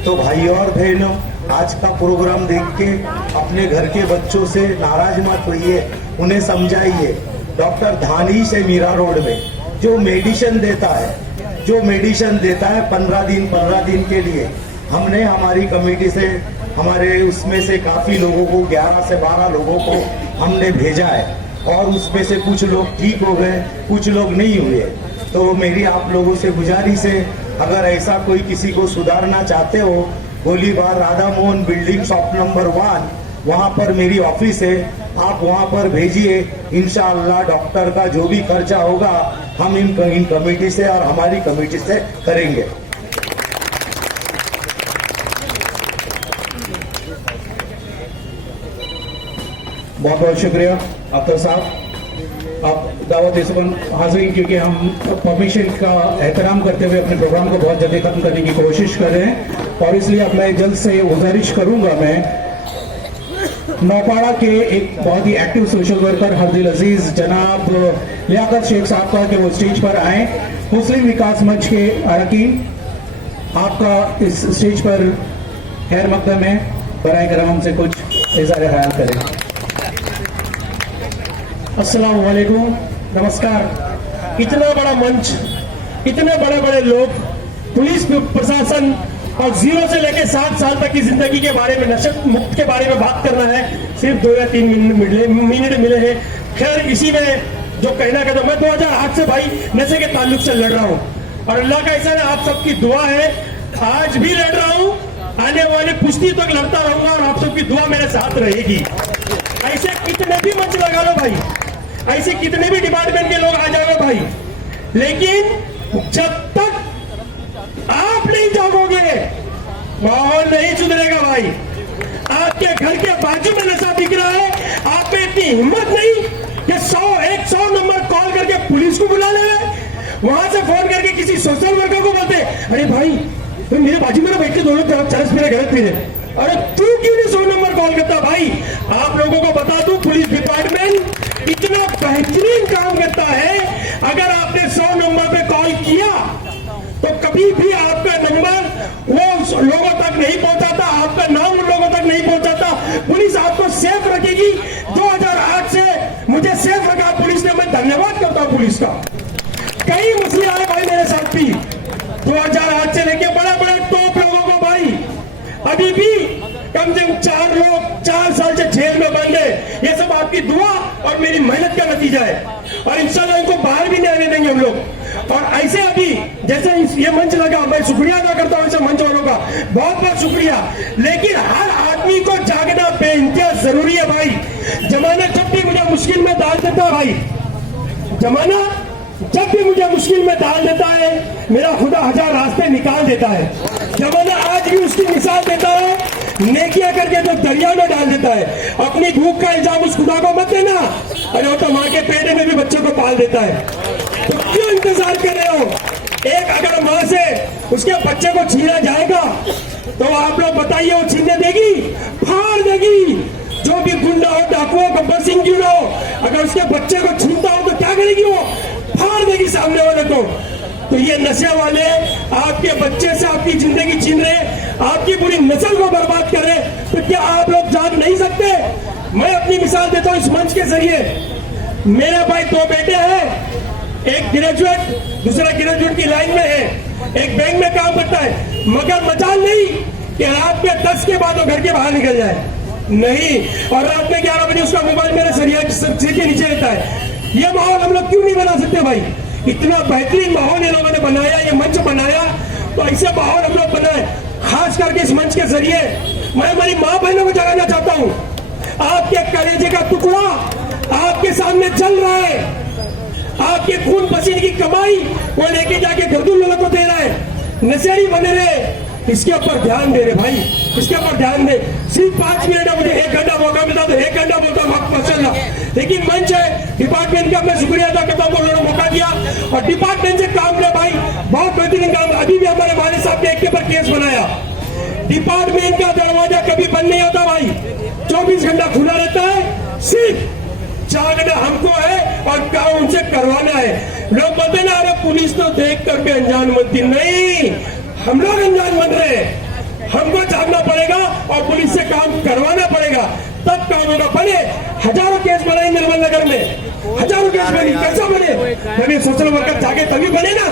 तो भाइयों और बहनों, आज का प्रोग्राम देख के अपने घर के बच्चों से नाराज मत होइए, उन्हें समझाइए। डॉक्टर धानीश है मीरा रोड में, जो मेडिसिन देता है, 15 दिन के लिए। हमने हमारी कमेटी से, हमारे उसमें से काफी लोगों को, 11 से 12 लोगों को हमने भेजा है और उसमें से कुछ लोग ठीक हो गए, कुछ लोग नहीं हुए। तो मेरी आप लोगों से गुजारिश है, अगर ऐसा कोई किसी को सुधारना चाहते हो, Golibar Radha Mohan building shop number 1, वहाँ पर मेरी ऑफिस है, आप वहाँ पर भेजिए। इंशाअल्लाह डॉक्टर का जो भी खर्चा होगा हम इन कमेटी से और हमारी कमेटी से करेंगे। बहुत बहुत शुक्रिया अख्तर साहब। आप दावत इस पर हाजिर, क्योंकि हम परमिशन का एहतराम करते हुए अपने प्रोग्राम को बहुत जल्दी खत्म करने की कोशिश कर रहे हैं, और इसलिए अब मैं जल्द से गुजारिश करूंगा मैं नौपाड़ा के एक बहुत ही एक्टिव सोशल वर्कर हरदिल अजीज जनाब लियाकत शेख साहब का कि वो स्टेज पर आए। मुस्लिम विकास मंच के अरकान, आपका इस स्टेज पर खैर मकदम है, बराए करम हमसे कुछ इज़हार ख्याल करें। अस्सलाम वालेकुम, नमस्कार। इतना बड़ा मंच, इतने बड़े बड़े लोग, पुलिस प्रशासन और 0 से लेकर 7 साल तक की जिंदगी के बारे में, नशा मुक्त के बारे में बात करना है, सिर्फ 2 या 3 मिनट मिले हैं। खैर इसी में जो कहना कहता, मैं 2008 से भाई नशे के ताल्लुक से लड़ रहा हूँ, और अल्लाह का ऐसा है आप सबकी दुआ है, आज भी लड़ रहा हूँ, आने वाली पुश्ती तक लड़ता रहूंगा, और आप सबकी दुआ मेरे साथ रहेगी। ऐसे कितने भी मंच लगा लो भाई, ऐसे कितने भी डिपार्टमेंट के लोग आ जाओगे भाई, लेकिन जब तक आप नहीं जागोगे माहौल नहीं सुधरेगा भाई। आपके घर के बाजू में नशा बिक रहा है, आप में इतनी हिम्मत नहीं कि 100 नंबर कॉल करके पुलिस को बुला ले, वहां से फोन करके किसी सोशल वर्कर को बोलते अरे भाई मेरे बाजू में बैठ के दोनों तरफ चरस मेरे गलत पी रहे, अरे तू क्यों नहीं 100 नंबर कॉल करता भाई। आप लोगों को बता दूं, पुलिस डिपार्टमेंट इतना बेहतरीन काम करता है, अगर आपने 100 नंबर पे कॉल किया तो कभी भी आपका नंबर वो लोगों तक नहीं पहुंचाता, आपका नाम उन लोगों तक नहीं पहुंचाता, पुलिस आपको सेफ रखेगी। 2008 से मुझे सेफ रखा पुलिस ने, मैं धन्यवाद करता हूं पुलिस का। कई मसले आए भाई मेरे साथ भी, 2008 से लेके बड़े बड़े टॉप लोगों को भाई अभी भी कम से कम 4 लोग 4 साल से जेल में बंद है। ये सब आपकी दुआ और मेरी मेहनत का नतीजा है, और इंशाल्लाह इनको बाहर भी नहीं आने देंगे हम लोग। और ऐसे अभी जैसे ये मंच लगा, मैं शुक्रिया अदा करता हूं ऐसे मंच वालों का, बहुत बहुत शुक्रिया। लेकिन हर आदमी को जागना बेइंतहा जरूरी है भाई। जमाना जब भी मुझे मुश्किल में डाल देता है भाई, जमाना जब भी मुझे मुश्किल में डाल देता है, मेरा खुदा 1000 रास्ते निकाल देता है। जमाना आज भी उसकी मिसाल देता है, नेकियां करके तो दरिया में डाल देता है। अपनी भूख का इल्जाम उस खुदा को मत देना, अरे वो तो माँ के पेट में भी बच्चों को पाल देता है, तो क्यों इंतजार कर रहे हो। एक अगर माँ से उसके बच्चे को छीना जाएगा तो आप लोग बताइए वो छीनने देगी, फाड़ देगी। जो भी गुंडा हो, डाकू हो, गब्बर सिंह क्यों ना हो, अगर उसके बच्चे को छीनता हो तो क्या करेगी, वो फाड़ देगी सामने वाले को। तो ये नशे वाले आपके बच्चे से आपकी जिंदगी छीन रहे, आपकी पूरी नस्ल को बर्बाद कर रहे, तो क्या आप लोग जाग नहीं सकते। मैं अपनी मिसाल देता हूं इस मंच के जरिए। मेरे भाई 2 बेटे हैं, एक ग्रेजुएट, दूसरा ग्रेजुएट की लाइन में है, एक बैंक में काम करता है, मगर मजाल नहीं कि रात में 10 के बाद वो घर के बाहर निकल जाए, नहीं, और रात में 11 बजे उसका मोबाइल मेरे सिर के नीचे रहता है। ये माहौल हम लोग क्यों नहीं बना सकते भाई। इतना बेहतरीन माहौल इन लोगों ने बनाया, ये मंच बनाया, तो ऐसे माहौल हम लोग बनाए। खास करके इस मंच के जरिए मैं हमारी माँ बहनों को जगाना चाहता हूँ, आपके कलेजे का टुकड़ा आपके सामने चल रहा है, आपके खून पसीने की कमाई वो लेके जाके गर्दुल लोगों को दे रहा है, नशेड़ी बने रहे। इसके ऊपर ध्यान दे रहे भाई, इसके ऊपर ध्यान दे। सिर्फ 5 मिनट है, मुझे 1 घंटा मौका मिला तो 1 घंटा बोलता वक्त मसला, लेकिन मंच है डिपार्टमेंट का, मैं शुक्रिया अदा करता हूँ उन्होंने मौका दिया, और डिपार्टमेंट से काम किया भाई, बहुत बेहतरीन काम। अभी भी हमारे वाले साहब ने एक के ऊपर केस बनाया। डिपार्टमेंट का दरवाजा कभी बंद नहीं होता भाई, 24 घंटा खुला रहता है, सिर्फ जागना हमको है और काम उनसे करवाना है। लोग बोलते ना अरे पुलिस तो देख करके अनजान बनती, नहीं, हम लोग अनजान बन रहे हैं, हमको जागना पड़ेगा और पुलिस से काम करवाना पड़ेगा, तब काम होगा। बने हजारों केस बनाए निर्मल नगर में, हजारों केस बने, कैसा बने, मैंने सोशल वर्कर जागे तभी बने ना।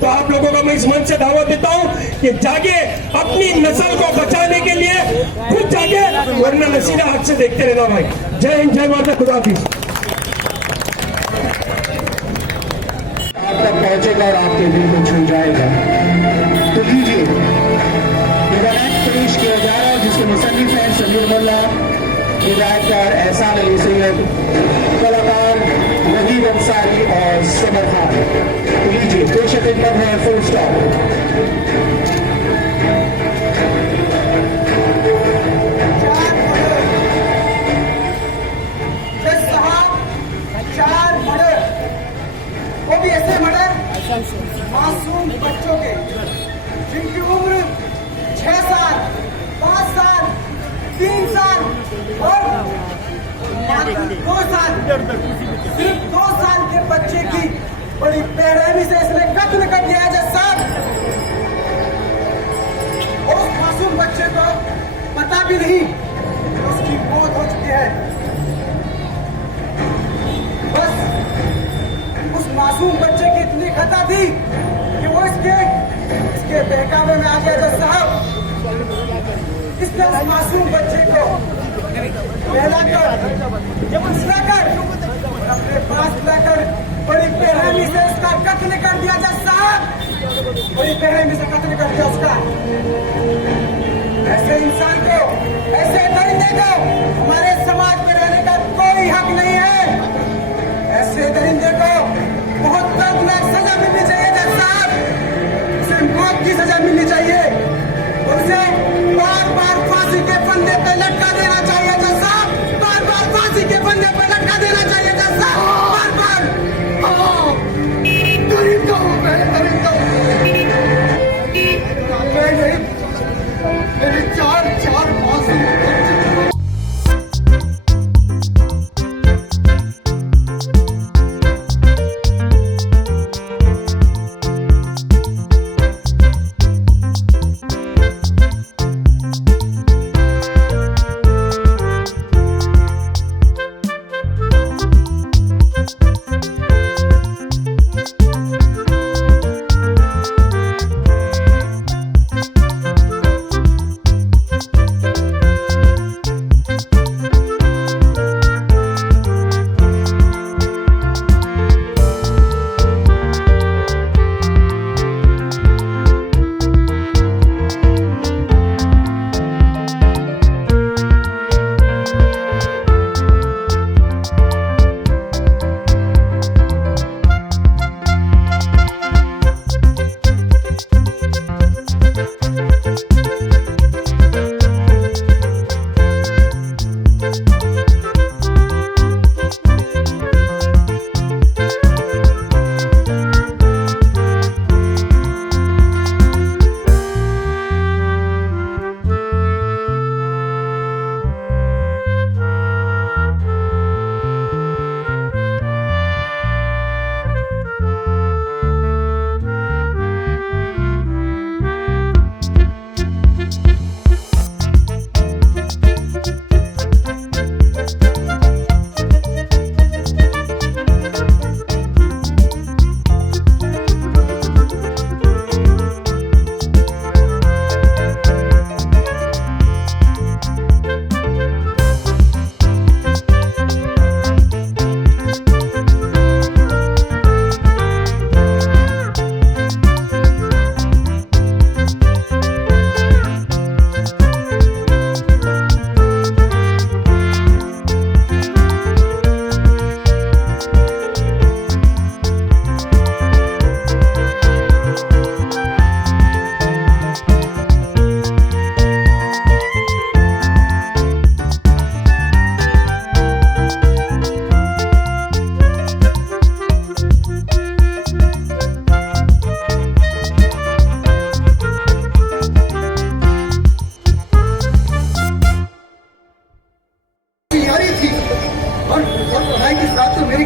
तो आप लोगों को मैं इस मंच से दावत देता हूं कि जागे, अपनी नस्ल को बचाने के लिए खुद जागे, वरना नसीला हाथ से देखते रहना भाई। जय हिंद, जय माता, खुदा हाफिज। आप तक पहुंचेगा और आपके दिल को छू जाएगा। तो लीजिए पेश किया जा रहा है, जिसके मुसन्निफ हैं समीर मोल्ला, हिदायतकार एहसान अली सैयद, कलाकार वहीद अंसारी और समर खान। तो लीजिए पेश खिदमत है फुल स्टॉप। साहब 4 मर्डर बच्चों के जिनकी उम्र 6 साल, 5 साल, 3 साल और मात्र 2 साल, सिर्फ 2 साल के बच्चे की बड़ी बेरहमी से इसने कत्ल कर दिया है साहब। और उस मासूम बच्चे को पता भी नहीं उसकी मौत हो चुकी है। बस उस मासूम बच्चे की इतनी खता थी कि वो इसके बहकावे में आ गया था साहब। इसने उस मासूम बच्चे को बहलाकर जबरदस्ती अपने पास लाकर बड़ी बेरहमी से इसका कत्ल कर दिया था साहब। बड़ी बेरहमी से कत्ल कर दिया उसका। ऐसे इंसान को, ऐसे दरिंदे को हमारे समाज में रहने का कोई हक नहीं है। ऐसे दरिंदे को बहुत दर्दनाक सजा मिलनी चाहिए जज साहब। उसे मौत की सजा मिलनी चाहिए। उसे बार बार फांसी के फंदे पे लटका देना चाहिए जज साहब। बार बार फांसी के फंदे पे लटका देना चाहिए जज साहब। बार बार दरिंदा हूँ मैं, दरिंदा हूँ मैं। मेरे 4 मासूम बच्चे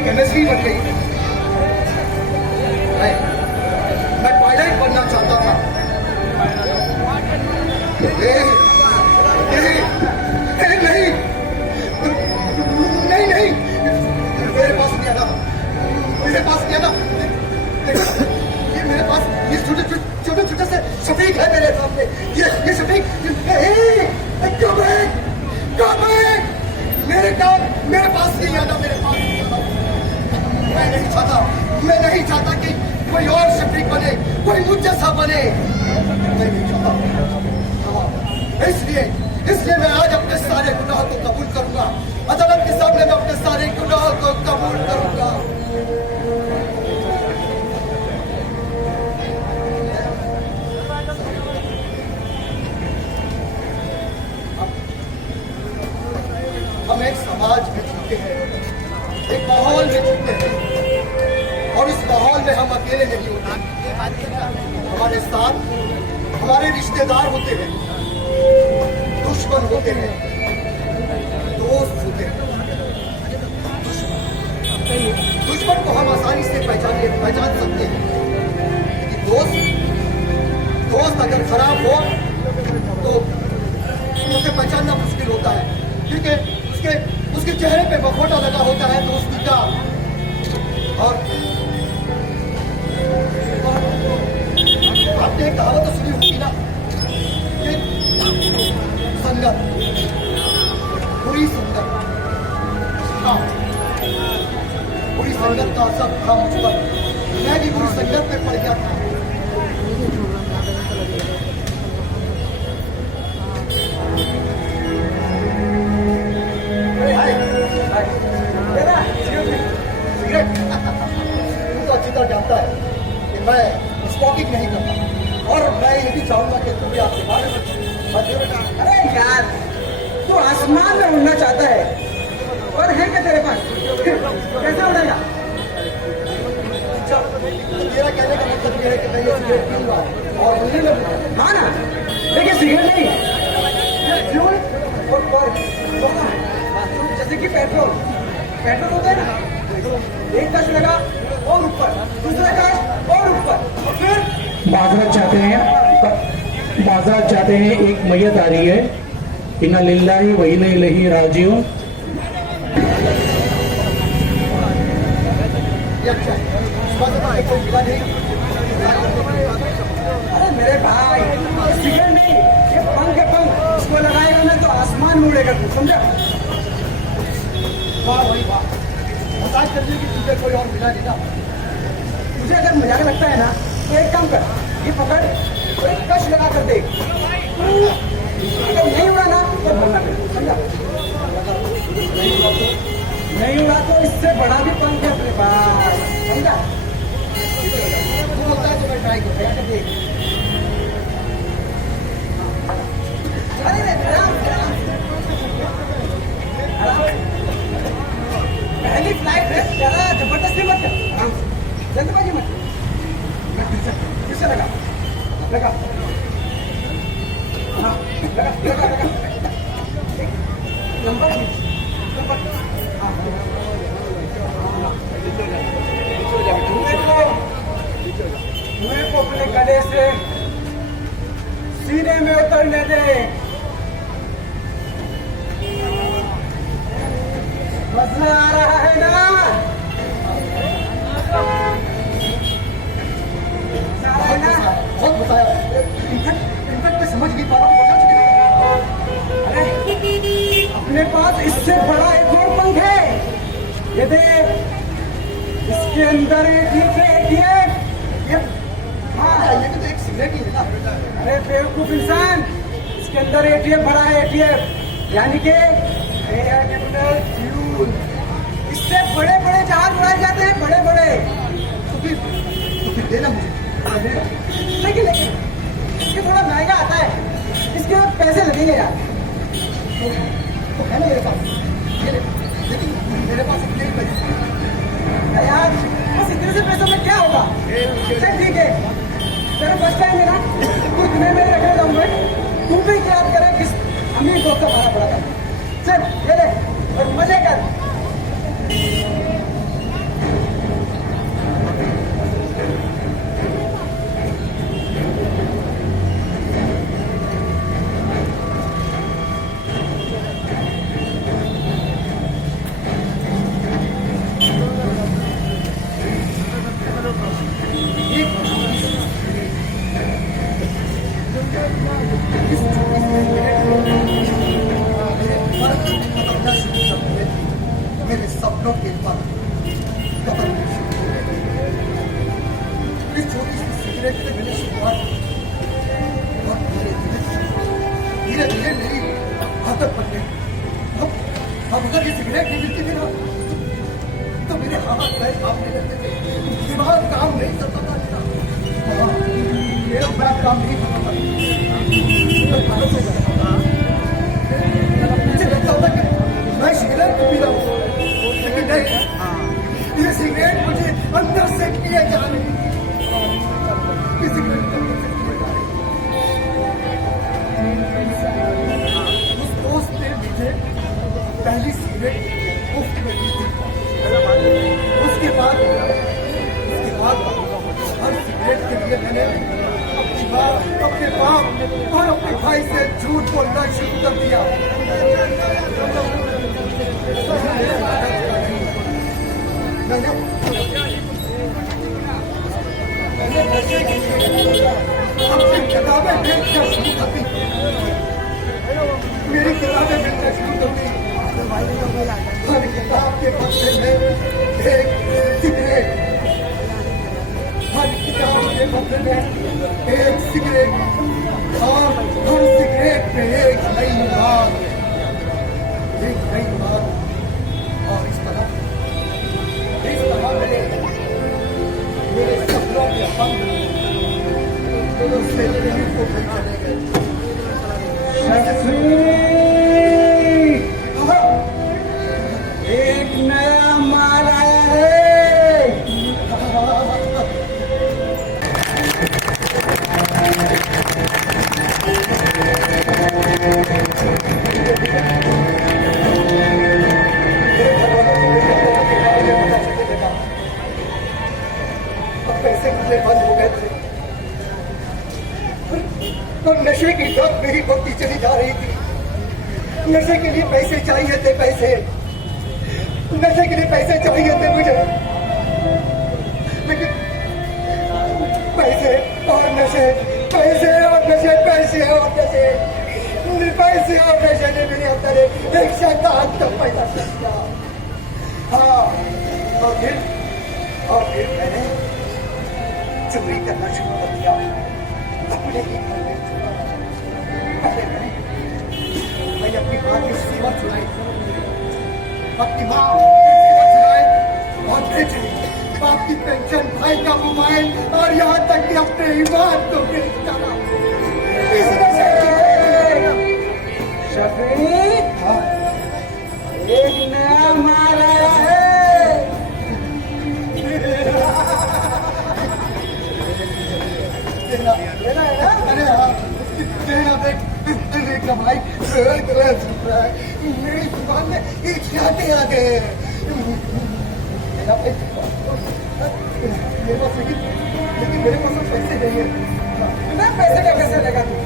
केमिस्ट्री बन गई। मैं पायलट बनना चाहता था। नहीं मेरे पास नहीं आना, मेरे पास नहीं आना। ये मेरे पास ये छोटे से शफीक है मेरे सामने। ये शफीक मेरे पास नहीं आना, मेरे पास नहीं आना। मैं नहीं चाहता कि कोई और शफीक बने, कोई मुझ जैसा बने। मैं नहीं चाहता। इसलिए मैं आज अपने सारे गुनाह को कबूल करूंगा। अदालत के सामने मैं अपने सारे गुनाह को कबूल करूंगा। हम एक समाज में जीते हैं, एक माहौल में जीते हैं, और इस माहौल में हम अकेले नहीं होते। हमारे हमारे साथ हमारे रिश्तेदार होते हैं, दुश्मन होते हैं, दोस्त होते हैं। दुश्मन को हम आसानी से पहचान सकते हैं, लेकिन दोस्त अगर खराब हो तो उसे पहचानना मुश्किल होता है, क्योंकि उसके चेहरे पे मखौटा लगा होता है दोस्ती का। और आपने एक कहावत तो सुनी होगी ना, संगत, बुरी संगत, हाँ, बुरी संगत का असर था मुझ पर। मैं भी बुरी संगत में पड़ गया था। तो अच्छी तरह जानता है कि मैं स्टॉकिंग नहीं करता, और मैं ये भी चाहूंगा कि तुम भी आपके बारे में। अरे यार, तू आसमान में उड़ना चाहता है, और है क्या तेरे पास? कैसे उड़ेगा? तो मेरा कहने का मतलब ये है कि मैं ये सिगरेट पीऊंगा और उड़ने लगूंगा। हाँ ना, लेकिन सिगरेट नहीं, फ्यूल और जैसे कि पेट्रोल होता है ना, एक कश लगा और ऊपर, दूसरा कश और ऊपर, और फिर माजरत चाहते हैं। एक मैयत आ रही है, इन्ना लिल्लाही व इन्ना इलैहि राजिऊन। अरे मेरे भाई, सिगरेट नहीं, ये पंख है, पंख। इसको लगाएगा ना तो आसमान में उड़ेगा, तू समझा? वाह भाई वाह, मजाक करने की तुझे कोई और मिला नहीं ना। तुझे अगर मजाक लगता है ना तो एक काम कर, ये पकड़ और एक कश लगा कर देख। अगर नहीं उड़ा ना तो भरना पड़ेगा, समझा? नहीं उड़ा तो इससे बड़ा भी पंख है अपने पास, समझा? तू बोलता है तो मैं ट्राई करता देख। अरे पहली फ्लाइट है, ज़्यादा जबरदस्ती मत कर, आराम से, जल्दबाजी मत कर। फिर से लगा, हाँ, लगा। नंबर, हाँ, धुएं को अपने गले से सीने में उतरने दे। मजा आ रहा है ना? बहुत बताया, इनफैक्ट मैं समझ नहीं पा रहा हूँ। अरे अपने पास इससे बड़ा एक और पंख है, ये देख, इसके अंदर एटीएम। हाँ, ये भी तो एक सिगरेट ही है ना। अरे बेवकूफ इंसान, इसके अंदर एटीएम भरा है, एटीएम यानी कि फ्यूल। इससे बड़े बड़े जहाज उड़ाए जाते हैं, बड़े बड़े। तो फिर देना मुझे, लेकिन इसके थोड़ा महंगा आता है, इसके पैसे लगेंगे यार। तो है ना मेरे पास, लेकिन मेरे पास इतने ही पैसे यार, बस इतने से पैसों में क्या होगा? चल ठीक है, तेरा फर्स्ट टाइम है ना, कुछ मैं रखने जाऊंगा, तू भी याद करे किस अमीर दोस्त का भाड़ा पड़ा था। चल ये ले और मजे कर। मेरे सपनों के पर इस छोटी सी सिगरेट से मेरी शुरुआत और धीरे धीरे मेरी आदत बन गई। अब अगर ये सिगरेट नहीं मिलती थी ना तो मेरे हाथ पैर कांपने लगते थे, दिमाग काम नहीं करता था, मेरा बड़ा काम नहीं करता था। मुझे लगता था कि मैं सिगरेट पी रहा हूँ, लेकिन नहीं, ये सिगरेट मुझे अंदर से किए जा रही है। सिगरेट मुफ्त में दी थी। उसके बाद हर सिगरेट के लिए मैंने अपनी माँ, अपने बाप और अपने भाई से झूठ बोलना शुरू कर दिया। मैंने नशे के लिए अपनी किताबें बेचना शुरू कर दी। मेरी किताबें बेचना शुरू कर दी। हर किताब के बदले में एक सिगरेट, हर किताब के बदले में एक सिगरेट, और हर सिगरेट में एक नई बात, एक नई बात। और इस तरह मेरे सपनों के हम दूसरे दिन को भी चले गए। एक नया माल आया है। पैसे मुझे बंद हो गए थे और नशे की लत मेरी बढ़ती चली जा रही थी। नशे के लिए पैसे चाहिए थे, पैसे, नशे के लिए पैसे चाहिए थे मुझे, लेकिन पैसे और नशे, पैसे और नशे, पैसे और नशे, पैसे और नशे ने मेरे अंदर एक शैतान तक पैदा कर दिया। हाँ, और फिर मैंने चोरी करना शुरू कर दिया। अपने ही घर में मैंने अपनी माँ की सेवा चुराई, अपनी माँ की सेवा चुराई और बेच दी। बाप की पेंशन, भाई का मोबाइल और यहाँ तक कि अपने ईमान को बेच डाला। शफीक, एक नया माल आया है। देना है ना? अरे हाँ, देना देख ना भाई, मेरी दुकान में एक छाते आ गए। लेकिन मेरे पास पैसे नहीं है। बिना पैसे का कैसे लगा तू?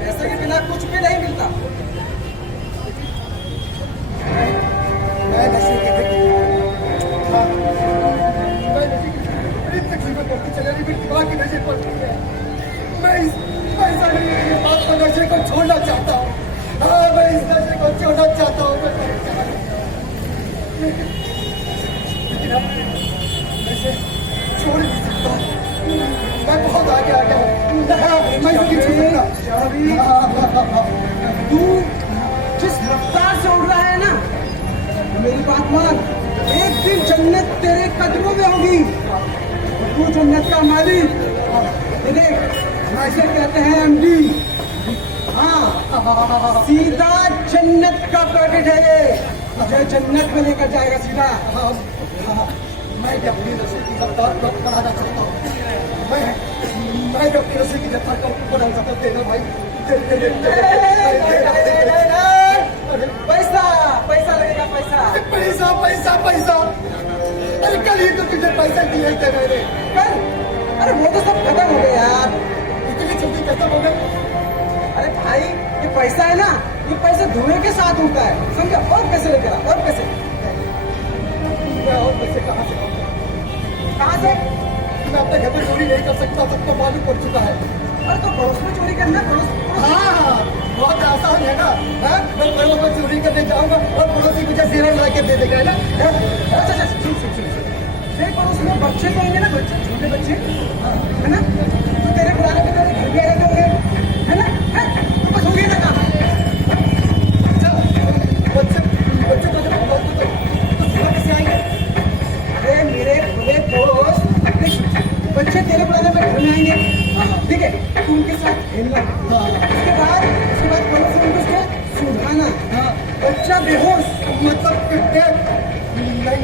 पैसे के बिना कुछ भी नहीं मिलता। मैं नशे के बड़ी तकलीफें पड़ती चले रही, मेरी दिमाग की नशे पड़ती है। मैं इस पैसा नहीं है, ये बात को नशे को छोड़ना चाहता हूँ। हाँ, मैं इस नशे को छोड़ना चाहता हूँ। लेकिन अब नशे छोड़ नहीं सकता। मैं बहुत आगे आ गया हूँ। मैं इसकी छोड़ूंगा। तू जिस रफ्तार से उड़ रहा है ना, मेरी बात मान, एक दिन जन्नत तेरे कदमों में होगी। तू जन्नत का मालिक, ऐसे कहते हैं एमडी। हाँ, सीधा जन्नत का पैकेट है ये, मुझे जन्नत में लेकर जाएगा सीधा। मैं अपनी नशे की रफ्तार को बढ़ाना चाहता हूँ। मैं अपनी नशे की रफ्तार को बढ़ाना चाहता हूँ। देना भाई, पैसा, पैसा लगेगा, पैसा, पैसा, पैसा, पैसा। अरे कल ही तो तुझे पैसे दिए थे मैंने, कल। अरे वो तो सब खत्म हो गए यार, इतनी जल्दी खत्म हो गए। अरे भाई, ये पैसा है ना, ये पैसा धुएं के साथ होता है, समझा? और पैसे लेके आ, और पैसे। और पैसे कहाँ से? कहाँ से? मैं अपने घर में चोरी नहीं कर सकता, सबको मालूम पड़ चुका है। अरे तो पड़ोस में चोरी करना, पड़ोस। हाँ, बहुत आसान है ना। हाँ, मैं पड़ोस में चोरी करने जाऊंगा और पड़ोसी मुझे जेवर ला के दे देगा, है ना? अच्छा, सुन। तेरे पड़ोस में बच्चे तो होंगे ना, बच्चे, छोटे बच्चे, है ना? तो तेरे बुलाने पे तेरे घर भी आ जाते होंगे, है ना? तो बस हो गया ना काम। अच्छा, बच्चे तो जब तो सेवा कैसे आएंगे? अरे मेरे खुले दोस्त, अपने बच्चे तेरे बुलाने पे घर में आएंगे, ठीक है? तो उनके साथ खेलना, उसके बाद पड़ोस में उनको सुधारना। बच्चा बेहोश, मतलब नहीं।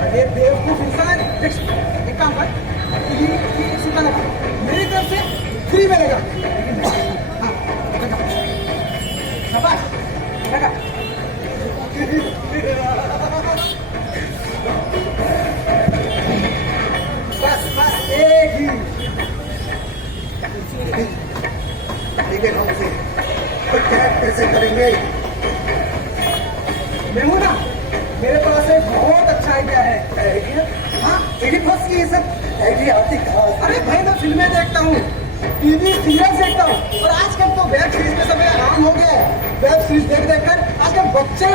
अरे बेवकूफ इंसान, एक काम कर, सीधा लगा, मेरी तरफ से फ्री मिलेगा। हाँ, हाँ सीढ़ी फंस की ये सब आइडिया आती है। अरे भाई मैं फिल्में देखता हूँ, टीवी सीरियल देखता हूँ, और आजकल तो वेब सीरीज में सब आराम हो गया है। वेब सीरीज देख देख कर आजकल बच्चे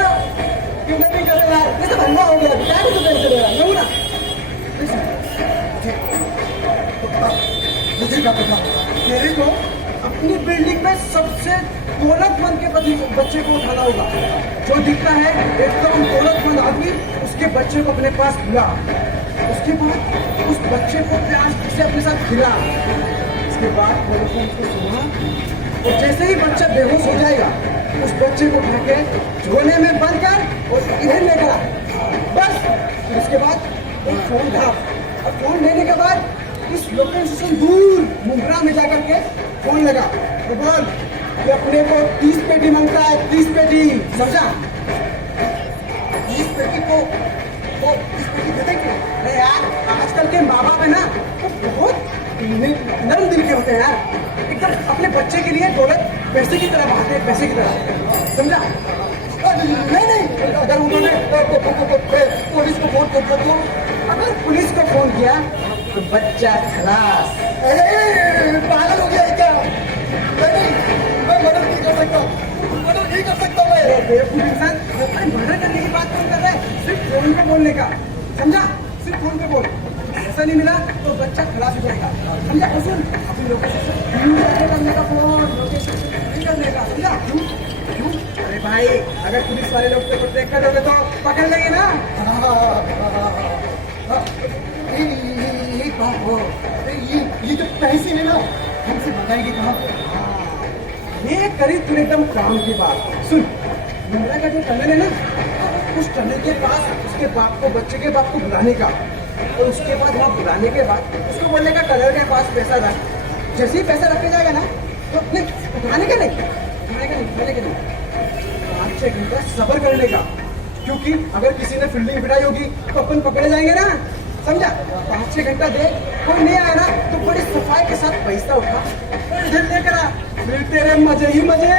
किडनैपिंग कर रहा है, ये सब हल्ला हो गया। क्या भी तो देख रहा है ना, मुझे क्या पता, तेरे को अपनी बिल्डिंग में सबसे दौलतमंद के बच्चे को उठाना होगा। जो दिखता है एकदम दौलतमंद आदमी, उसके बच्चे को अपने पास बुला, उसके बाद उस बच्चे को प्यार से अपने साथ खिला। उसके बाद मेरे को उसको सुना, और जैसे ही बच्चा बेहोश हो जाएगा उस बच्चे को उठा के झोले में बंद कर और इधर लेकर आ। बस फिर उसके बाद एक फोन था, और फोन लेने के बाद इस लोकेशन से दूर मुंद्रा में जाकर के फोन लगा और बोल कि अपने को 30 पेटी मांगता है, 30 पेटी, समझा? 30 पेटी को वो 30 पेटी देते क्यों? अरे यार आजकल के माँ बाप है ना, तो बहुत नरम दिल के होते हैं यार, एकदम अपने बच्चे के लिए दौलत पैसे की तरह बहाते हैं, पैसे की तरह, समझा? नहीं, अगर उन्होंने पुलिस को फोन कर दिया, अगर पुलिस को फोन किया तो बच्चा खलास। पागल हो गया है क्या? नहीं, मैं मर्डर नहीं कर सकता, मर्डर नहीं कर सकता मैं। बेवकूफ इंसान, अरे मर्डर करने की बात कौन कर रहा है? सिर्फ फोन पे बोलने का, समझा? सिर्फ फोन पे बोल, ऐसा नहीं मिला तो बच्चा खलास हो जाएगा, समझा? सुन, अपनी लोकेशन करने का फोन, लोकेशन नहीं करने का, समझा? क्यों? अरे भाई अगर पुलिस वाले लोग तेरे को ट्रैक कर दोगे तो पकड़ लेंगे ना। ये जो पैसे है ना हमसे बताएगी कहाँ? ये करी तूने एकदम काम की बात। सुन, मुंद्रा का जो टनल है ना, उस टनल के पास उसके बाप को, बच्चे के बाप को बुलाने का, और उसके बाद वहाँ बुलाने के बाद उसको बोलने का टनल के पास पैसा रख। जैसे ही पैसा रखे जाएगा ना तो अपने उठाने का नहीं, उठाने का नहीं, 5-6 घंटा सब्र करने का, क्योंकि अगर किसी ने फील्डिंग बिठाई होगी तो अपन पकड़े जाएंगे ना, समझा? 5-6 घंटा दे, कोई नहीं आया ना तो बड़ी सफाई के साथ पैसा उठा इधर लेकर आ, फिर तेरे मजे ही मजे।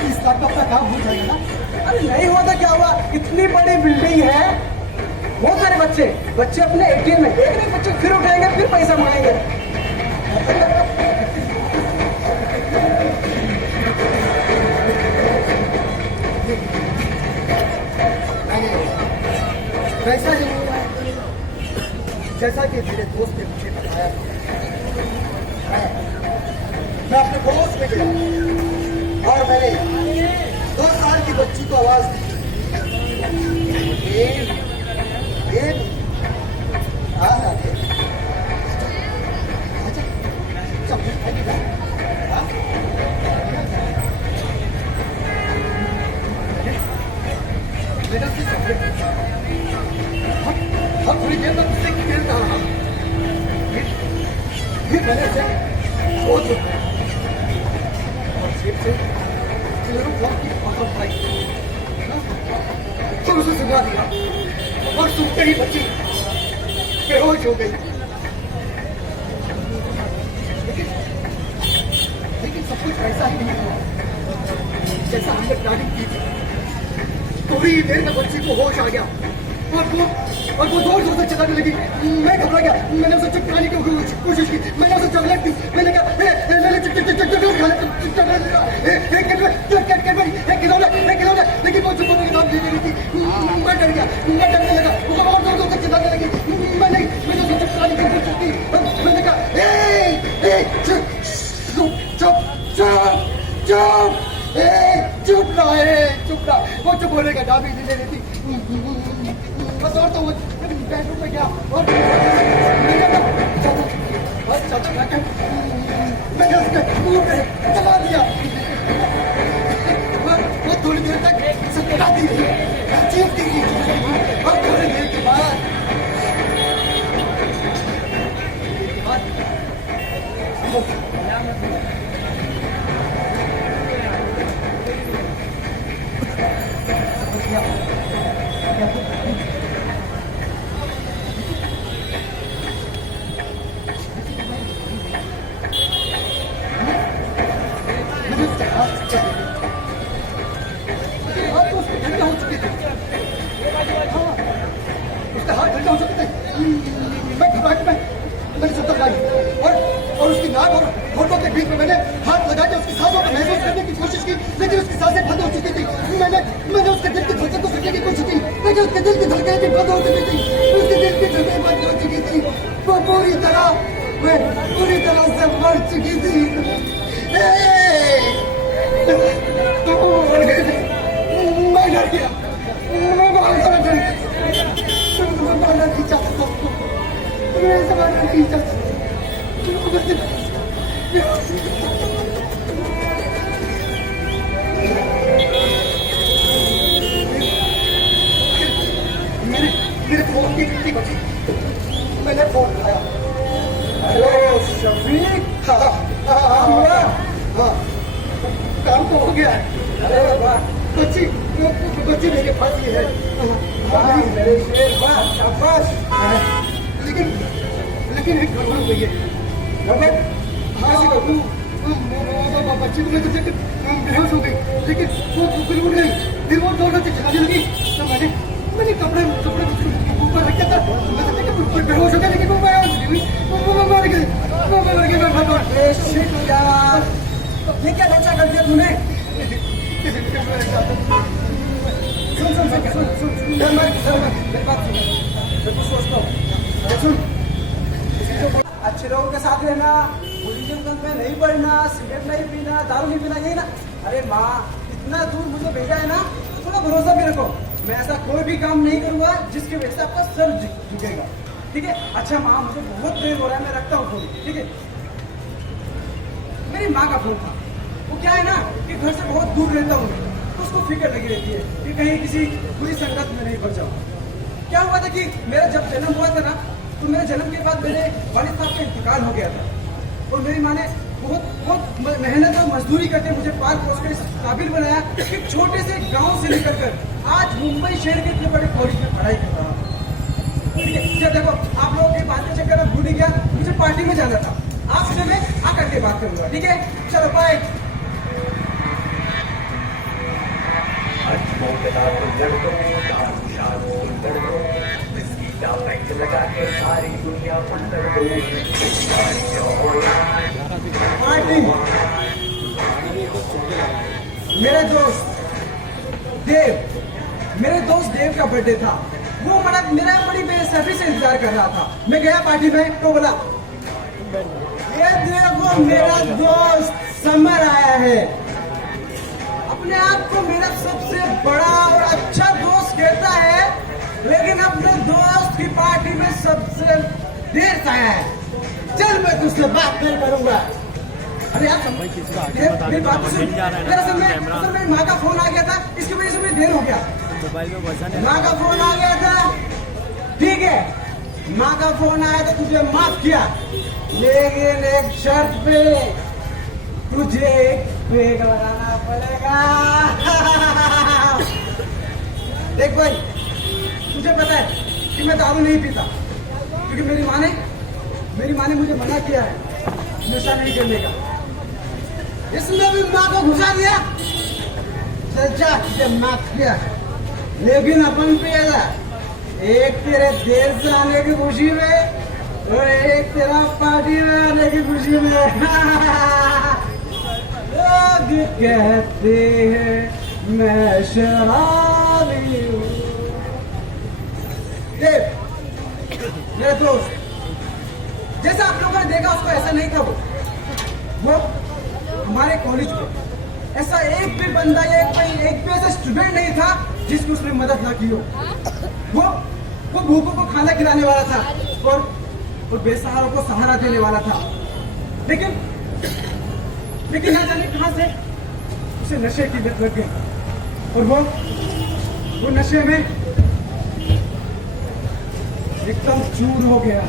30 लाख का अपना काम हो जाएगा ना। अरे नहीं हुआ तो क्या हुआ, इतनी बड़ी बिल्डिंग है, बहुत सारे बच्चे अपने ATM में, एक नहीं बच्चे फिर उठाएंगे, फिर पैसा मांगेंगे। वैसा ही हुआ जैसा कि मेरे दोस्त ने मुझे बताया। मैं अपने दोस्त में गया और मैंने 2 साल की बच्ची को आवाज दी, हम थोड़ी देर तक उससे खेलता रहा, फिर मैंने से सोच और से तो उसे सुना दिया, और सुनते ही बच्ची बेहोश हो गई। लेकिन सब कुछ वैसा ही नहीं हुआ जैसा हमने प्लानिंग की थी। थोड़ी ही देर में बच्ची को होश आ गया और वो जोर जोर से चिल्लाने लगी। मैं घबरा गया, मैंने उसे चुप कराने की कोशिश की, मैंने उसे चॉकलेट दी, मैंने कहा लेकिन वो चुप होने की बात नहीं रही थी। मैं डर गया, मैं डरने लगा, वो और जोर जोर से चिल्लाने लगी। मैंने उसे चुप कराने की कोशिश की, मैंने कहा चुप रहा, वो चुप होने का नाम ही नहीं ले रही थी। बस और तो वो बेडरूम में गया और मैंने उसके मुंह पे चला दिया। वो थोड़ी देर तक सटकाती रही, चीखती रही, और थोड़ी देर के बाद क्या हो सकता है? मैं घबराहट में मैंने सत्तर लाई और उसकी नाक और होठों के बीच में मैंने हाथ लगा के उसकी सांसों को महसूस करने की कोशिश की, लेकिन उसकी सांसें बंद हो चुकी थी। मैंने उसके दिल की धड़कन को सुनने की कोशिश की, लेकिन उसके दिल की धड़कन भी बंद हो चुकी थी। उसके दिल की धड़कन बंद हो चुकी थी। वो पूरी तरह से मर चुकी थी। मैं डर गया, मैं बहुत ज्यादा डर गया। मैं मारना नहीं चाहता था उसको, मैं मारना नहीं चाहता। मेरे फोन की घंटी बजी, मैंने फोन उठाया। हेलो शफीक, हाँ काम तो हो गया है। अरे वाह, बच्ची मेरे पास ही है। मेरे शेर, वाह शाबाश। लेकिन एक गड़बड़ हो गई है। हाँ जी बाबू, बच्ची को मैं तो बेहोश हो गई, लेकिन वो फिर उठ गई, फिर वो जोर से चिल्लाने लगी। तो मैंने कपड़े ऊपर रख दिया था, मैं बेहोश हो गया, लेकिन वो मर गई। ये क्या नशा कर दिया तूने? सुन, अच्छे लोगों के साथ रहना, बुजुर्ग में नहीं पढ़ना, सिगरेट नहीं पीना, दारू नहीं पीना, यही ना? अरे माँ, इतना दूर मुझे भेजा है ना, थोड़ा भरोसा भी रखो। मैं ऐसा कोई भी काम नहीं करूंगा जिसकी वजह से आपका सर झुकेगा, ठीक है? अच्छा माँ, मुझे बहुत देर हो रहा है, मैं रखता हूँ फोन, ठीक है? मेरी माँ का फोन था। वो क्या है ना कि घर से बहुत दूर रहता हूँ, तो उसको फिक्र लगी रहती है कि कहीं किसी बुरी संगत में नहीं पड़ जाऊँ। क्या हुआ था कि मेरा जब जन्म हुआ था ना, तो मेरे जन्म के बाद मेरे वालिद साहब का इंतकाल हो गया था, और मेरी माँ ने बहुत मेहनत और मजदूरी करके मुझे पाल पोस कर इस काबिल बनाया कि छोटे से गांव से निकलकर आज मुंबई शहर के इतने बड़े कॉलेज में पढ़ाई कर रहा हूँ, ठीक है? जब देखो, आप लोगों की बात के चक्कर में भूल गया, मुझे पार्टी में जाना था, आपसे मैं आकर के बात करूंगा, ठीक है? चलो बाय। मेरे दोस्त देव का बर्थडे था। वो मेरा बड़ी बेसब्री से इंतजार कर रहा था। मैं गया पार्टी में, तो बोला ये देखो मेरा दोस्त समर आया है। अपने आप को मेरा सबसे बड़ा और अच्छा दोस्त कहता है, लेकिन अपने दोस्त की पार्टी में सबसे देर से आया है। चल मैं तुझसे बात नहीं करूंगा। अरे यार मेरी बात सुन। दरअसल मेरी माँ का फोन आ गया था, इसकी वजह से मुझे देर हो गया। माँ का फोन आ गया था, ठीक है? माँ का फोन आया तो तुझे माफ किया, लेकिन एक शर्त पे, तुझे एक पेग लगाना पड़ेगा। देख भाई, तुझे पता है कि मैं दारू नहीं पीता, क्योंकि मेरी माँ ने मुझे मना किया है नशा नहीं करने का। इसने भी माँ को घुसा दिया, सच्चा तुझे माफ किया, लेकिन अपन पिएगा। एक तेरे देर से आने की खुशी में और एक तेरा पार्टी में आने की खुशी में। लोग कहते हैं मैं शराबी हूँ। मेरे दोस्त, जैसा आप लोगों ने देखा उसको ऐसा नहीं था। वो हमारे कॉलेज में ऐसा एक भी बंदा या एक भी ऐसा स्टूडेंट नहीं था जिसको उसने मदद ना की हो। वो भूखों को खाना खिलाने वाला था और बेसहारों को सहारा देने वाला था। लेकिन ना जाने कहां से उसे नशे की लत लग गई और वो नशे में एकदम चूर हो गया।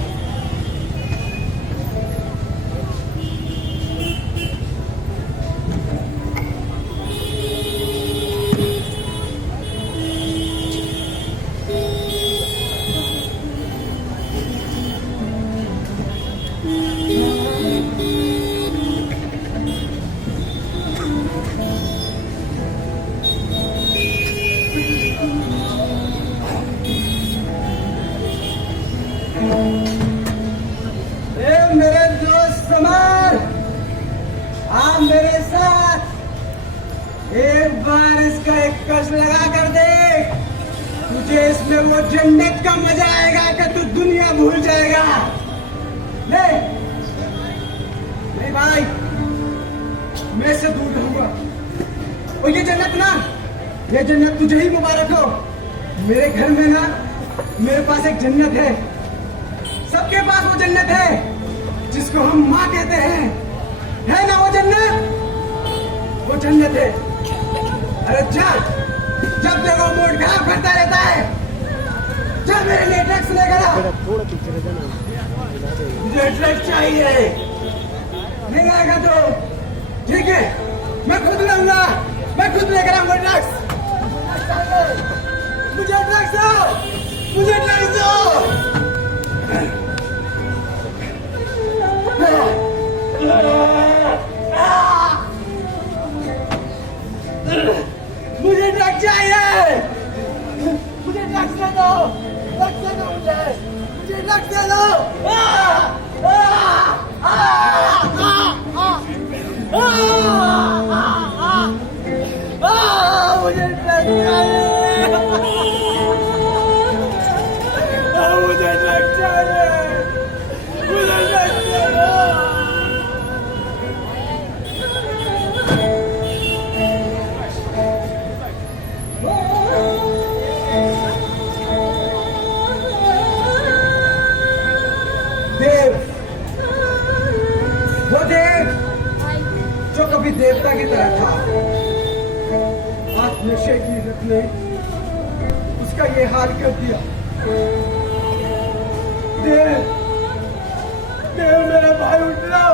ए मेरे दोस्त समर, आप मेरे साथ एक बार इसका एक कश लगा कर देख, तुझे इसमें वो जन्नत का मजा आएगा कि तू दुनिया भूल जाएगा। ले नहीं भाई, मैं इससे दूर रहूंगा। और ये जन्नत ना, ये जन्नत तुझे ही मुबारक हो। मेरे घर में ना मेरे पास एक जन्नत है, सबके पास वो जन्नत है जिसको हम माँ कहते हैं, है ना वो जन्नत? वो जन्नत है। अरे चल, जब देखो मूड खराब करता रहता है, चल मेरे लिए ड्रग्स लेकर आ। मुझे ड्रग्स चाहिए, नहीं आएगा तो ठीक है, मैं खुद लाऊंगा, मैं खुद लेकर आऊंगा ड्रग्स। मुझे ड्रग्स दो, मुझे ड्रग्स दो। मुझे ड्रग्स चाहिए, मुझे ड्रग्स दे दो, ड्रग्स दे दो, मुझे ड्रग्स दे दो। मुझे ड्रग्स चाहिए, मुझे ड्रग्स चाहिए, मुझे ड्रग्स दे दो। देव, वो देव जो कभी देवता की तरह था, आज नशे की लत ने उसका ये हाल कर दिया। देव, देव मेरा भाई उठ रहा,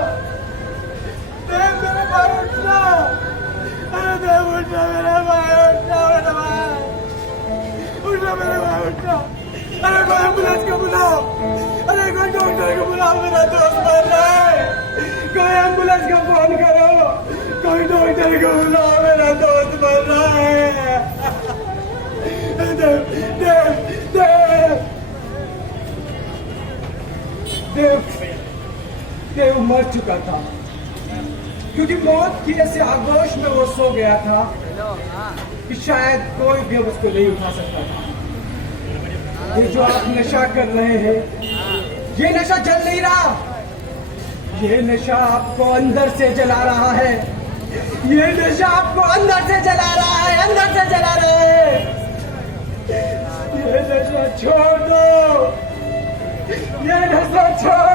देव मेरा भाई उठ रहा, अरे देव उठ रहा, मेरा भाई उठ रहा, मेरा भाई उठ रहा, मेरा भाई उठ रहा। अरे कोई एम्बुलेंस को बुलाओ, अरे कोई डॉक्टर को बुलाओ, मेरा दोस्त मर रहा है, कोई एम्बुलेंस को फोन करो, कोई डॉक्टर को बुलाओ, मेरा दोस्त मर रहा है। देव, देव, देव, देव, देव मर चुका था, क्योंकि मौत की ऐसे आगोश में वो सो गया था कि शायद कोई भी उसको नहीं उठा सकता था। ये जो आप नशा कर रहे हैं, ये नशा जल नहीं रहा, ये नशा आपको अंदर से जला रहा है, ये नशा आपको अंदर से जला रहा है, अंदर से जला रहा है। ये नशा छोड़ दो, ये नशा छोड़